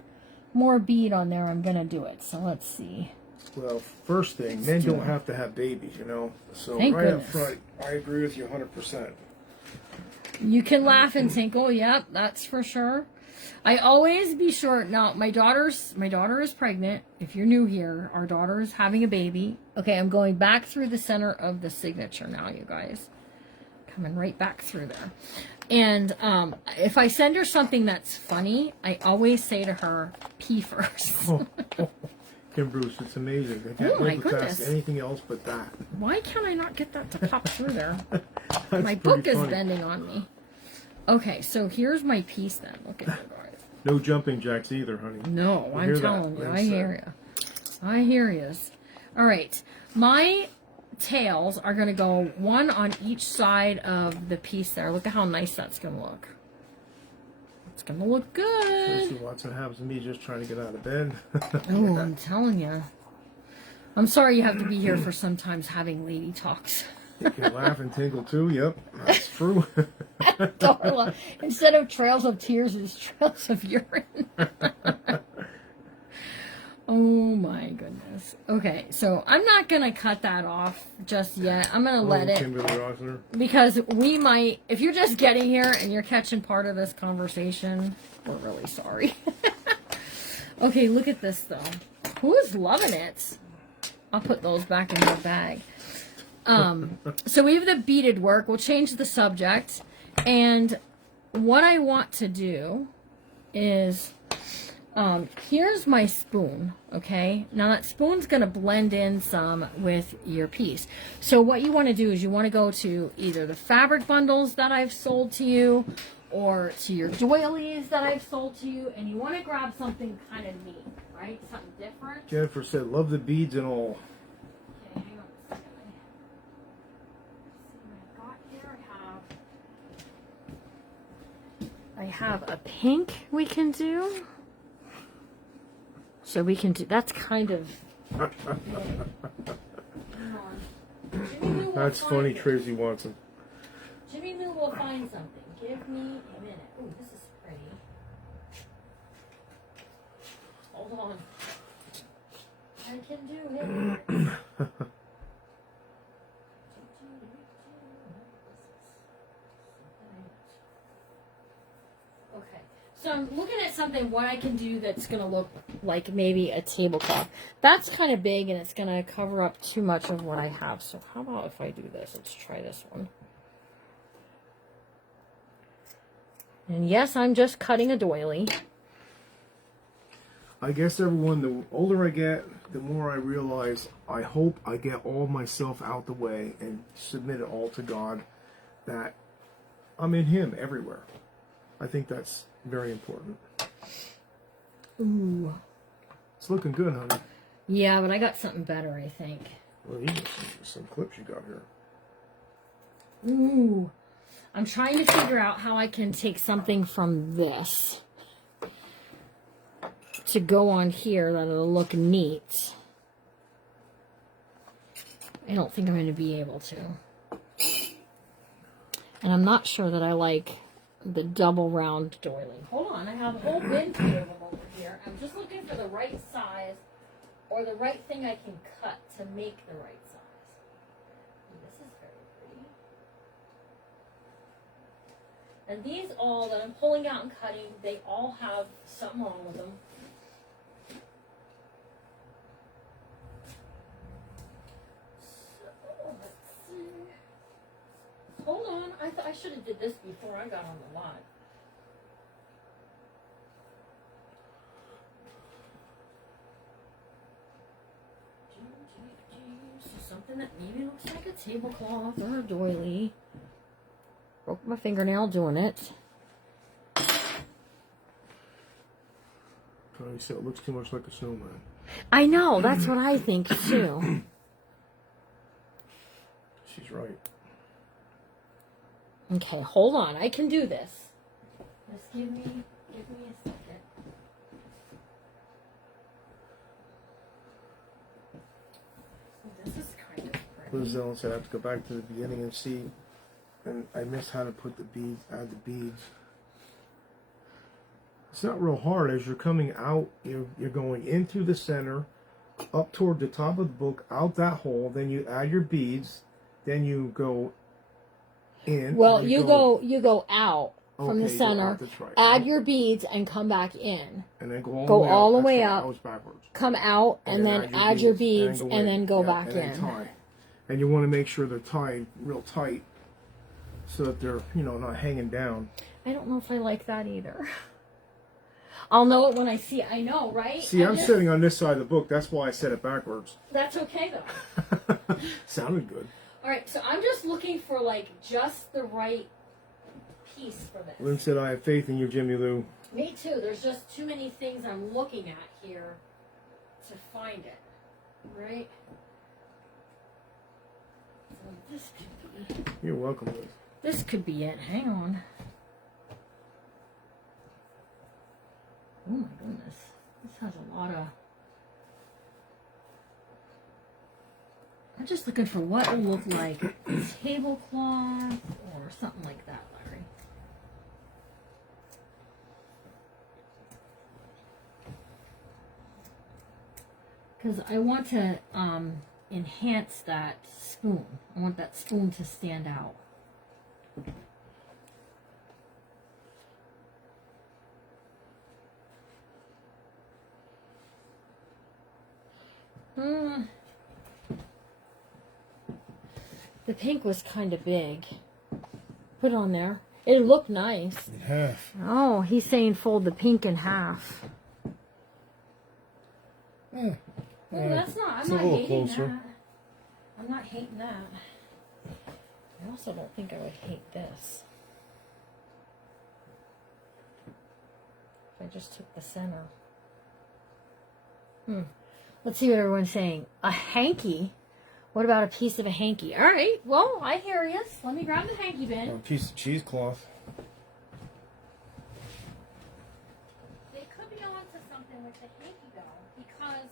more bead on there, I'm going to do it. So let's see. Well, first thing, men don't have to have babies, you know. So Thank right goodness. up front, I agree with you 100%. You can laugh and tinkle. Yep, that's for sure. I always be sure. Now, my daughter is pregnant. If you're new here, our daughter is having a baby. Okay, I'm going back through the center of the signature now, you guys. Coming right back through there. And if I send her something that's funny, I always say to her, pee first. Kim Bruce, it's amazing. I Oh, can't my multitask goodness. anything else but that. Why can't I not get that to pop through there? That's My pretty book is funny. bending on me. Okay, so here's my piece then. Look at you guys. No jumping jacks either, honey. No, You I'm hear that? telling you. Lynn I said. hear you. I hear you. All right. My tails are going to go one on each side of the piece there. Look at how nice that's going to look. It's going to look Tracy good. Watson happens to me just trying to get out of bed. Oh, I'm telling you. I'm sorry you have to be here for sometimes having lady talks. You can laugh and tinkle too. Yep, that's true. Darla, instead of trails of tears, it's trails of urine. Oh my goodness. Okay, so I'm not going to cut that off just yet. I'm going to let it, Kimberly Rosner. because we might, if you're just getting here and you're catching part of this conversation, we're really sorry. Okay, look at this though. Who's loving it? I'll put those back in the bag. So we have the beaded work. We'll change the subject. And what I want to do is, here's my spoon, okay? Now that spoon's going to blend in some with your piece. So what you want to do is you want to go to either the fabric bundles that I've sold to you or to your doilies that I've sold to you, and you want to grab something kind of neat, right? Something different. Jennifer said, love the beads and all. Okay, hang on a second. See what I got here. I have a pink we can do. So we can do, that's kind of. Hang on. Jimmy Lou will That's find funny, it. Tracy Watson. Jimmy Lou will find something. Give me a minute. Oh, this is pretty. Hold on. I can do it. Okay, so I'm looking at something, what I can do that's going to look like maybe a tablecloth. That's kind of big and it's going to cover up too much of what I have. So how about if I do this? Let's try this one. And yes, I'm just cutting a doily. I guess everyone, the older I get, the more I realize I hope I get all myself out the way and submit it all to God, that I'm in Him everywhere. I think that's very important. Ooh. It's looking good, honey. Yeah, but I got something better, I think. Well, you got some clips you got here. Ooh. I'm trying to figure out how I can take something from this to go on here that'll look neat. I don't think I'm going to be able to. And I'm not sure that I like the double round doily. Hold on, I have a whole bin full of them over here. I'm just looking for the right size or the right thing I can cut to make the right size. This is very pretty. And these all that I'm pulling out and cutting, they all have something wrong with them. Hold on, I should have did this before I got on the lot. So something that maybe looks like a tablecloth or a doily. Broke my fingernail doing it. Tony said it looks too much like a snowman. I know, that's what I think too. She's right. Okay, hold on. I can do this. Just give me a second. This is kind of pretty. Liz Ellen said I have to go back to the beginning and see, and I missed how to put the beads, add the beads. It's not real hard. As you're coming out, you're going in through the center, up toward the top of the book, out that hole. Then you add your beads. Then you go in. Well, you go out from the Okay, you go center, out, that's right. add your beads, and come back in. And then go all the That's way right, up. I was backwards. Come out, and then add your beads, and then go Yeah, back and then in. tie. And you want to make sure they're tied real tight, so that they're not hanging down. I don't know if I like that either. I'll know it when I see it. I know, right? See, I'm sitting on this side of the book. That's why I said it backwards. That's okay though. Sounded good. All right, so I'm just looking for like just the right piece for this. Lynn said, "I have faith in you, Jimmy Lou." Me too. There's just too many things I'm looking at here to find it. Right? So this could be. You're welcome, Liz. This could be it. Hang on. Oh my goodness. This has a lot of. I'm just looking for what it looked like. A tablecloth or something like that, Larry. Because I want to enhance that spoon. I want that spoon to stand out. The pink was kind of big. Put it on there. It looked nice. In half. Oh, he's saying fold the pink in half. Yeah. Well, that's not. I'm it's a not little hating closer. that. I'm not hating that. I also don't think I would hate this. If I just took the center. Let's see what everyone's saying. A hanky? What about a piece of a hanky? All right. Well, I hear you. Let me grab the hanky bin. A piece of cheesecloth. They could be onto something with the hanky though, because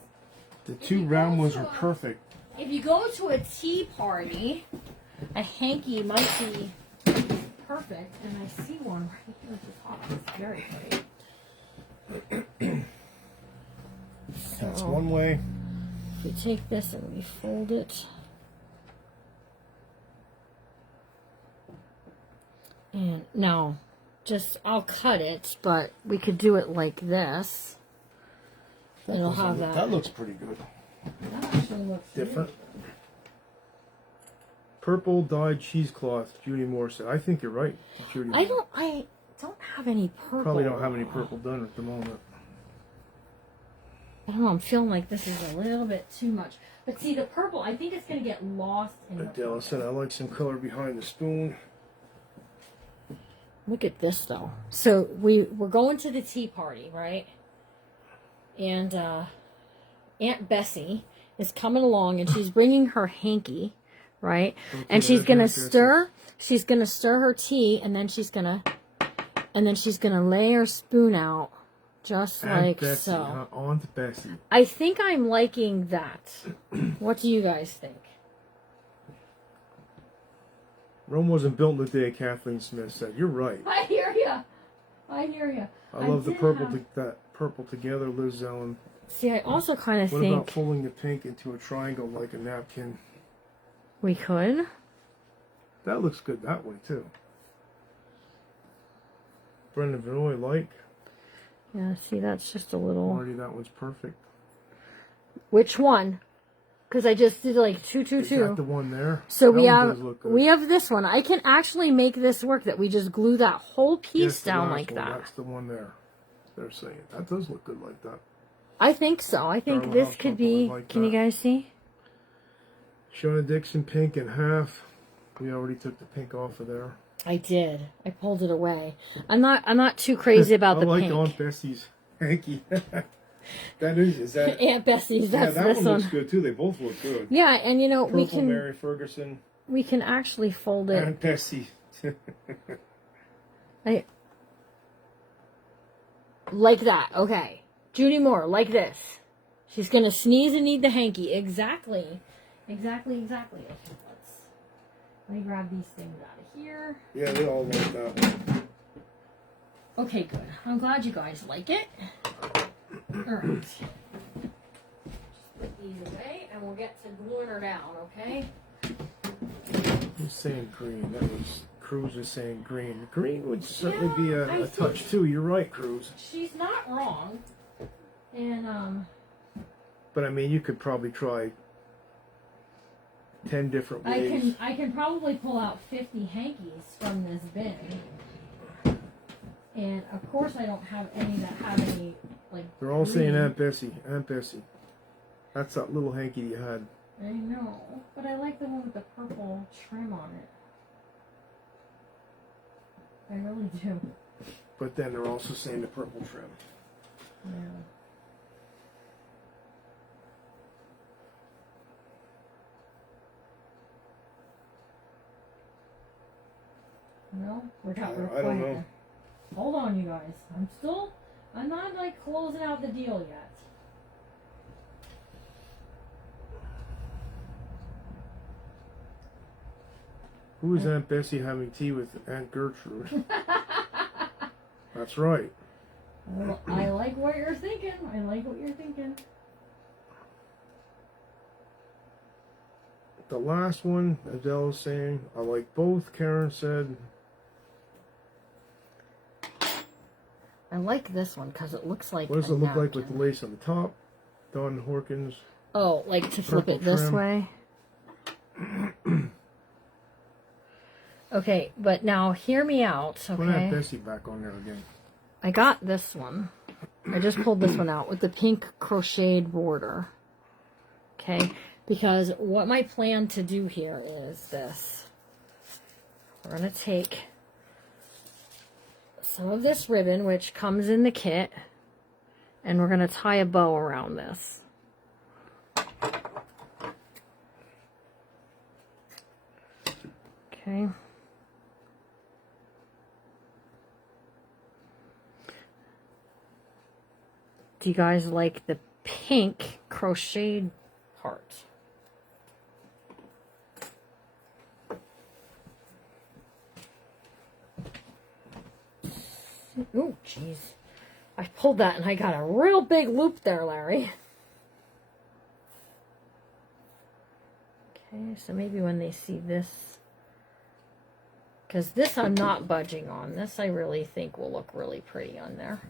The two round ones are perfect. if you go to a tea party, a hanky might be perfect. And I see one right here at the top. It's very pretty. That's one way. If we take this and we fold it. And now, I'll cut it, but we could do it like this. It'll have that. That looks pretty good. That actually looks Different. good. Purple dyed cheesecloth, Judy Moore said. I think you're right, Judy. I don't have any purple. Probably don't have any purple done at the moment. I don't know, I'm feeling like this is a little bit too much. But see, the purple, I think it's going to get lost in the Adele said I like some color behind the spoon. Look at this, though. So we're going to the tea party, right? And Aunt Bessie is coming along, and she's bringing her hanky, right? Okay, and she's going to that's Aunt stir. She's going to stir her tea, and then she's going to lay her spoon out just Aunt like Bessie, so. huh? Aunt Bessie. I think I'm liking that. What do you guys think? Rome wasn't built in the day, Kathleen Smith said. You're right. I hear you. I hear you. I love the did purple, have- that purple together, Liz Zellen. See, I also kind of What think about folding the pink into a triangle like a napkin? we could. That looks good that way, too. Brendan Vinoy, like. Yeah, see, that's just a little... Marty, that one's perfect. Which one? Because I just did like 2, 2, Is that the 2. one there? So That one does look good. we have this one. I can actually make this work, that we just glue that whole piece Yes, the down last like one, that. That's the one there. They're saying. That does look good like that. I think so. I think Darla this House could purple, I be... like Can you that. guys see? Shona Dixon pink in half. We already took the pink off of there. I did. I pulled it away. I'm not too crazy about the I like pink. Aunt Bessie's hanky. Is that? Aunt Bessie's. Yeah, That's that this one one. looks good too. They both look good. Yeah, and you know Purple Mary Ferguson. we can actually fold it. Aunt Bessie. I like that. Okay, Judy Moore, like this. She's gonna sneeze and need the hanky. Exactly. Okay, let me grab these things out of here. Yeah, they all like that one. Okay, good. I'm glad you guys like it. Alright. Just put these away and we'll get to gluing her down, okay? Who's saying green? That was Cruz is saying green. Green would certainly be I a think- touch too. You're right, Cruz. She's not wrong. And, But I mean, you could probably try 10 different ways. I can probably pull out 50 hankies from this bin. And of course I don't have any that have any like They're all saying green. Aunt Bessie. Aunt Bessie. That's that little hanky you had. I know, but I like the one with the purple trim on it. I really do. But then they're also saying the purple trim. Yeah. No, we're not. I don't know. Hold on, you guys. I'm not like closing out the deal yet. Who is Aunt Bessie having tea with Aunt Gertrude? That's right. Well, I like what you're thinking. The last one, Adele is saying, I like both. Karen said, I like this one because it looks like. what does a it look like with napkin. the lace on the top? Don Horkins. Oh, like to flip Purple it this trim. way? Okay, but now hear me out, Put Aunt okay? Bessie back on there again. I got this one. I just pulled this one out with the pink crocheted border. Okay, because what my plan to do here is this. We're going to take some of this ribbon, which comes in the kit, and we're going to tie a bow around this. Okay. Do you guys like the pink crocheted part? Oh, jeez. I pulled that and I got a real big loop there, Larry. Okay, so maybe when they see this, because this I'm not budging on. This I really think will look really pretty on there.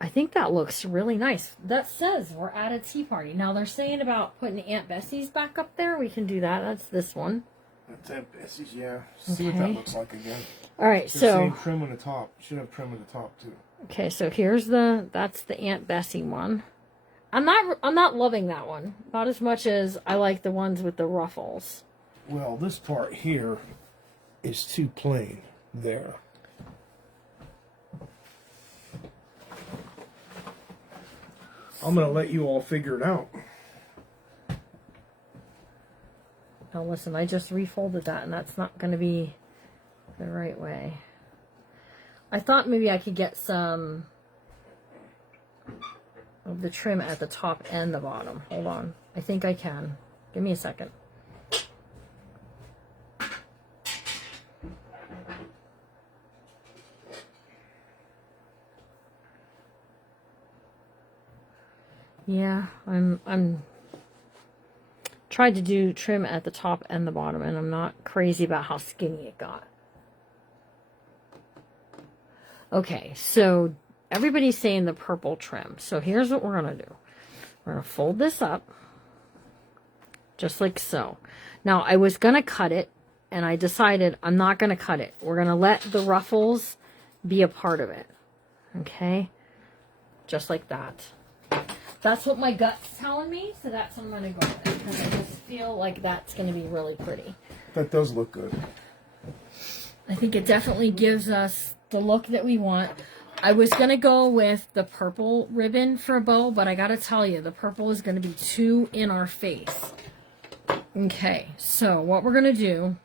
I think that looks really nice. That says we're at a tea party. Now they're saying about putting Aunt Bessie's back up there. We can do that. That's this one. That's Aunt Bessie's, yeah. See what that Okay. looks like again. All right, The so same trim on the top. Should have trim on the top too. okay, so here's that's the Aunt Bessie one. I'm not loving that one. Not as much as I like the ones with the ruffles. Well, this part here is too plain there. I'm gonna let you all figure it out. Now listen, I just refolded that and that's not going to be the right way. I thought maybe I could get some of the trim at the top and the bottom. Hold on. I think I can. Give me a second. Yeah, I'm tried to do trim at the top and the bottom, and I'm not crazy about how skinny it got. Okay, so everybody's saying the purple trim. So here's what we're going to do. We're going to fold this up, just like so. Now, I was going to cut it, and I decided I'm not going to cut it. We're going to let the ruffles be a part of it. Okay? Just like that. That's what my gut's telling me, so that's what I'm going to go with. Because I just feel like that's going to be really pretty. That does look good. I think it definitely gives us the look that we want. I was going to go with the purple ribbon for a bow, but I got to tell you, the purple is going to be too in our face. Okay, so what we're going to do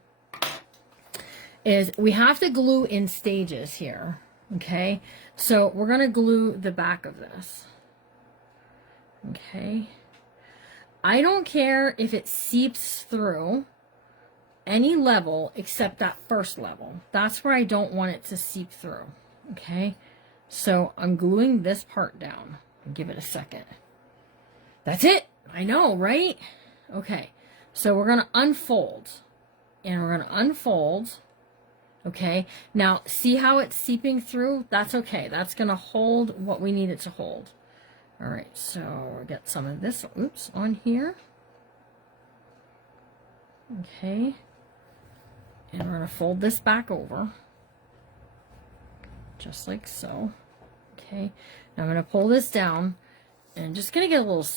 is we have to glue in stages here. Okay, so we're going to glue the back of this. Okay, I don't care if it seeps through any level except that first level. That's where I don't want it to seep through. Okay, so I'm gluing this part down. Give it a second. That's it. I know, right? Okay, so we're gonna unfold, and we're gonna unfold. Okay, now see how it's seeping through? That's okay. That's gonna hold what we need it to hold. All right, so we'll get some of this, oops, on here. Okay, and we're gonna fold this back over, just like so. Okay, now I'm gonna pull this down, and just gonna get a little,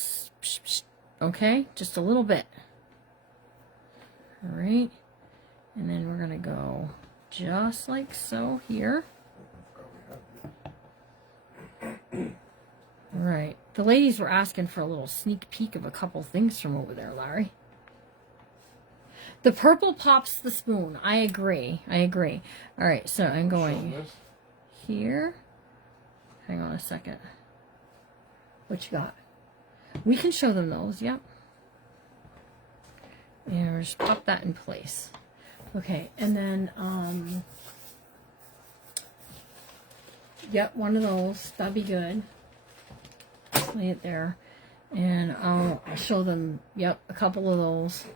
okay, just a little bit. All right, and then we're gonna go just like so here. All right, the ladies were asking for a little sneak peek of a couple things from over there, Larry. The purple pops the spoon. I agree. I agree. All right, so I'm going here. Hang on a second. What you got? We can show them those, yep. And we'll just pop that in place. Okay, and then, yep, one of those. That'd be good. Lay it there. And I'll show them, yep, a couple of those.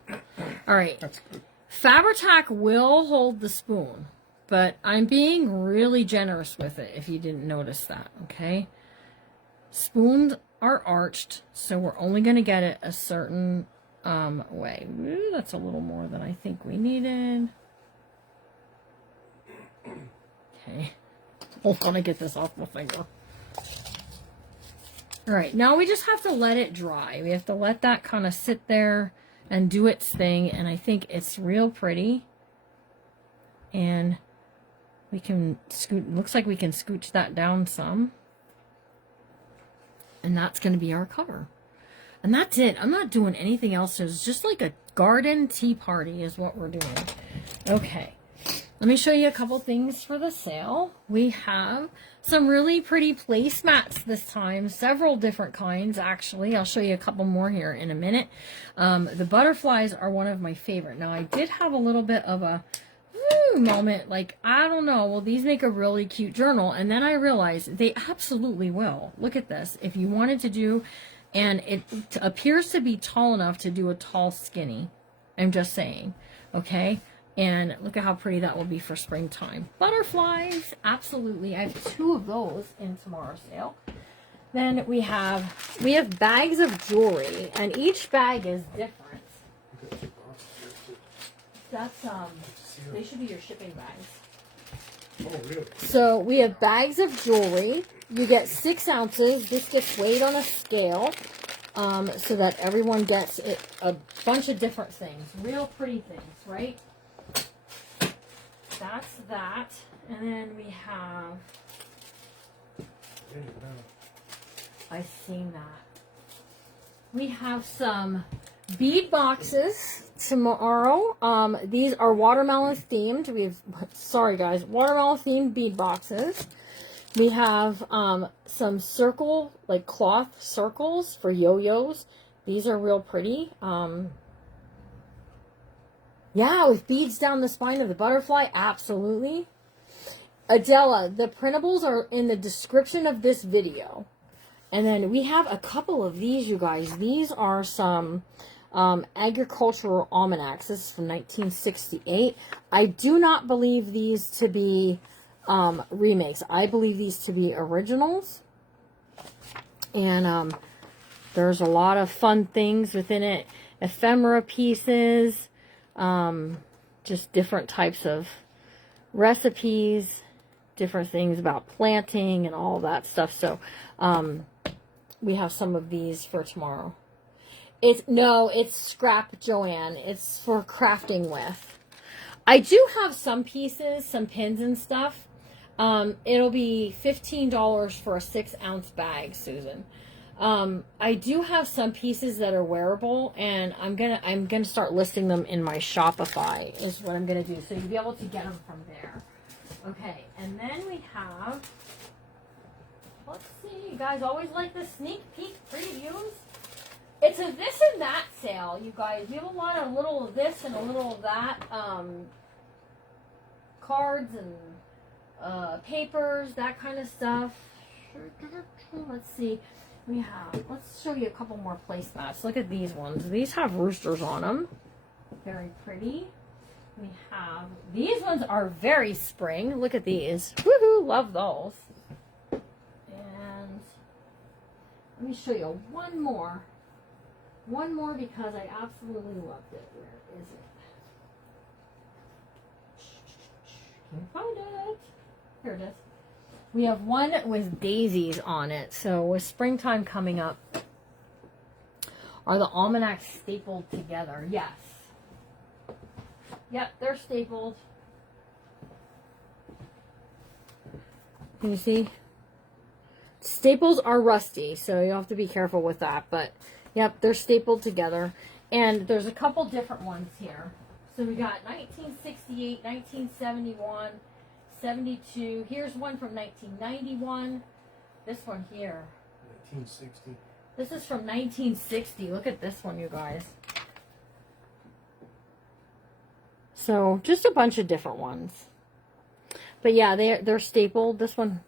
All right. That's good. Fabri-Tac will hold the spoon, but I'm being really generous with it if you didn't notice that, okay? Spoons are arched, so we're only going to get it a certain way. Ooh, that's a little more than I think we needed. Okay. Hold on to get this off my finger. All right, now we just have to let it dry. We have to let that kind of sit there and do its thing, and I think it's real pretty. And we can scoot, looks like we can scooch that down some. And that's going to be our cover. And that's it. I'm not doing anything else. It's just like a garden tea party is what we're doing. Okay. Let me show you a couple things for the sale. We have some really pretty placemats this time. Several different kinds, actually. I'll show you a couple more here in a minute. The butterflies are one of my favorite. Now, I did have a little bit of a moment, like, I don't know, will these make a really cute journal? And then I realized they absolutely will. Look at this. If you wanted to do, and it appears to be tall enough to do a tall skinny. I'm just saying, okay? And look at how pretty that will be for springtime. Butterflies, absolutely. I have 2 of those in tomorrow's sale. Then we have bags of jewelry, and each bag is different. That's they should be your shipping bags. Oh, really? So we have bags of jewelry. You get 6 ounces. This gets weighed on a scale, so that everyone gets a bunch of different things. Real pretty things, right? That's that. And then we have... I've seen that. We have some bead boxes tomorrow. These are watermelon themed. We have, sorry guys, watermelon themed bead boxes. We have some circle, like cloth circles for yo-yos. These are real pretty. Yeah, with beads down the spine of the butterfly. Absolutely. Adela, the printables are in the description of this video. And then we have a couple of these, you guys. These are some agricultural almanacs. This is from 1968. I do not believe these to be remakes. I believe these to be originals. And there's a lot of fun things within it. Ephemera pieces. Just different types of recipes. Different things about planting and all that stuff. So, we have some of these for tomorrow. It's scrap, Joanne. It's for crafting with. I do have some pieces, some pins and stuff. It'll be $15 for a 6-ounce bag, Susan. I do have some pieces that are wearable, and I'm gonna start listing them in my Shopify. Is what I'm gonna do. So you'll be able to get them from there. Okay, and then we have. Let's see, you guys always like the sneak peek previews. It's a this and that sale, you guys. We have a lot of little of this and a little of that. Cards and papers, that kind of stuff. Let's see. Let's show you a couple more placemats. Look at these ones. These have roosters on them. Very pretty. We have, these ones are very spring. Look at these. Woohoo, love those. And let me show you one more. One more because I absolutely loved it. Where is it? Can't find it. Here it is. We have one with daisies on it. So with springtime coming up, are the almanacs stapled together? Yes. Yep, they're stapled. Can you see? Staples are rusty, so you have to be careful with that. But, yep, they're stapled together. And there's a couple different ones here. So we got 1968, 1971, 72. Here's one from 1991. This one here. 1960. This is from 1960. Look at this one, you guys. So, just a bunch of different ones. But yeah, they're stapled. This one,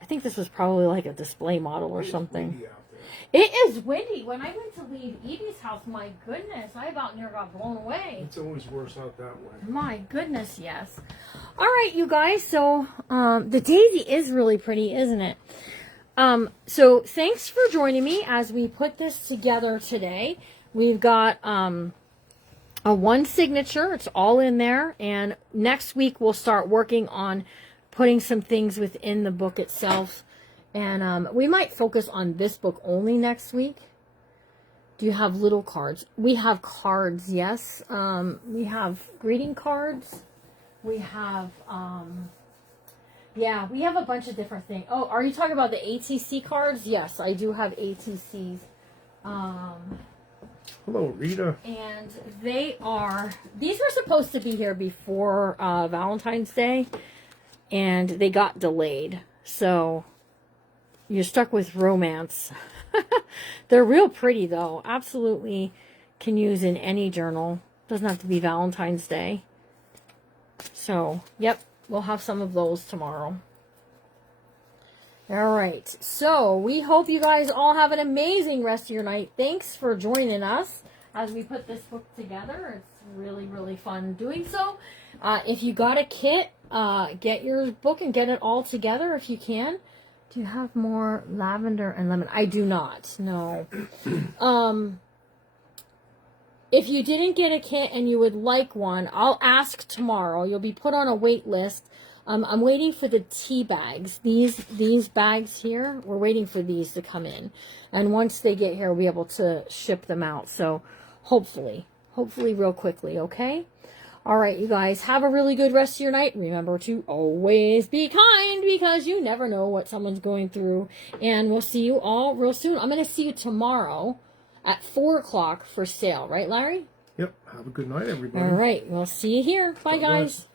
I think this was probably like a display model or something. It is windy. When I went to leave Evie's house, my goodness, I about near got blown away. It's always worse out that way. My goodness, yes. All right, you guys. So, the daisy is really pretty, isn't it? So, thanks for joining me as we put this together today. We've got a one signature. It's all in there. And next week, we'll start working on putting some things within the book itself. And we might focus on this book only next week. Do you have little cards? We have cards, yes. We have greeting cards. We have, yeah, we have a bunch of different things. Oh, are you talking about the ATC cards? Yes, I do have ATCs. Hello, Rita. And these were supposed to be here before Valentine's Day. And they got delayed. So you're stuck with romance. They're real pretty, though. Absolutely can use in any journal. Doesn't have to be Valentine's Day. So, yep, we'll have some of those tomorrow. All right. So, we hope you guys all have an amazing rest of your night. Thanks for joining us as we put this book together. It's really, really fun doing so. If you got a kit, get your book and get it all together if you can. Do you have more lavender and lemon? I do not. No. if you didn't get a kit and you would like one, I'll ask tomorrow. You'll be put on a wait list. I'm waiting for the tea bags. These bags here, we're waiting for these to come in. And once they get here, we'll be able to ship them out. So hopefully real quickly, okay? All right, you guys, have a really good rest of your night. Remember to always be kind because you never know what someone's going through. And we'll see you all real soon. I'm going to see you tomorrow at 4 o'clock for sale. Right, Larry? Yep. Have a good night, everybody. All right. We'll see you here. Bye, God bless. guys.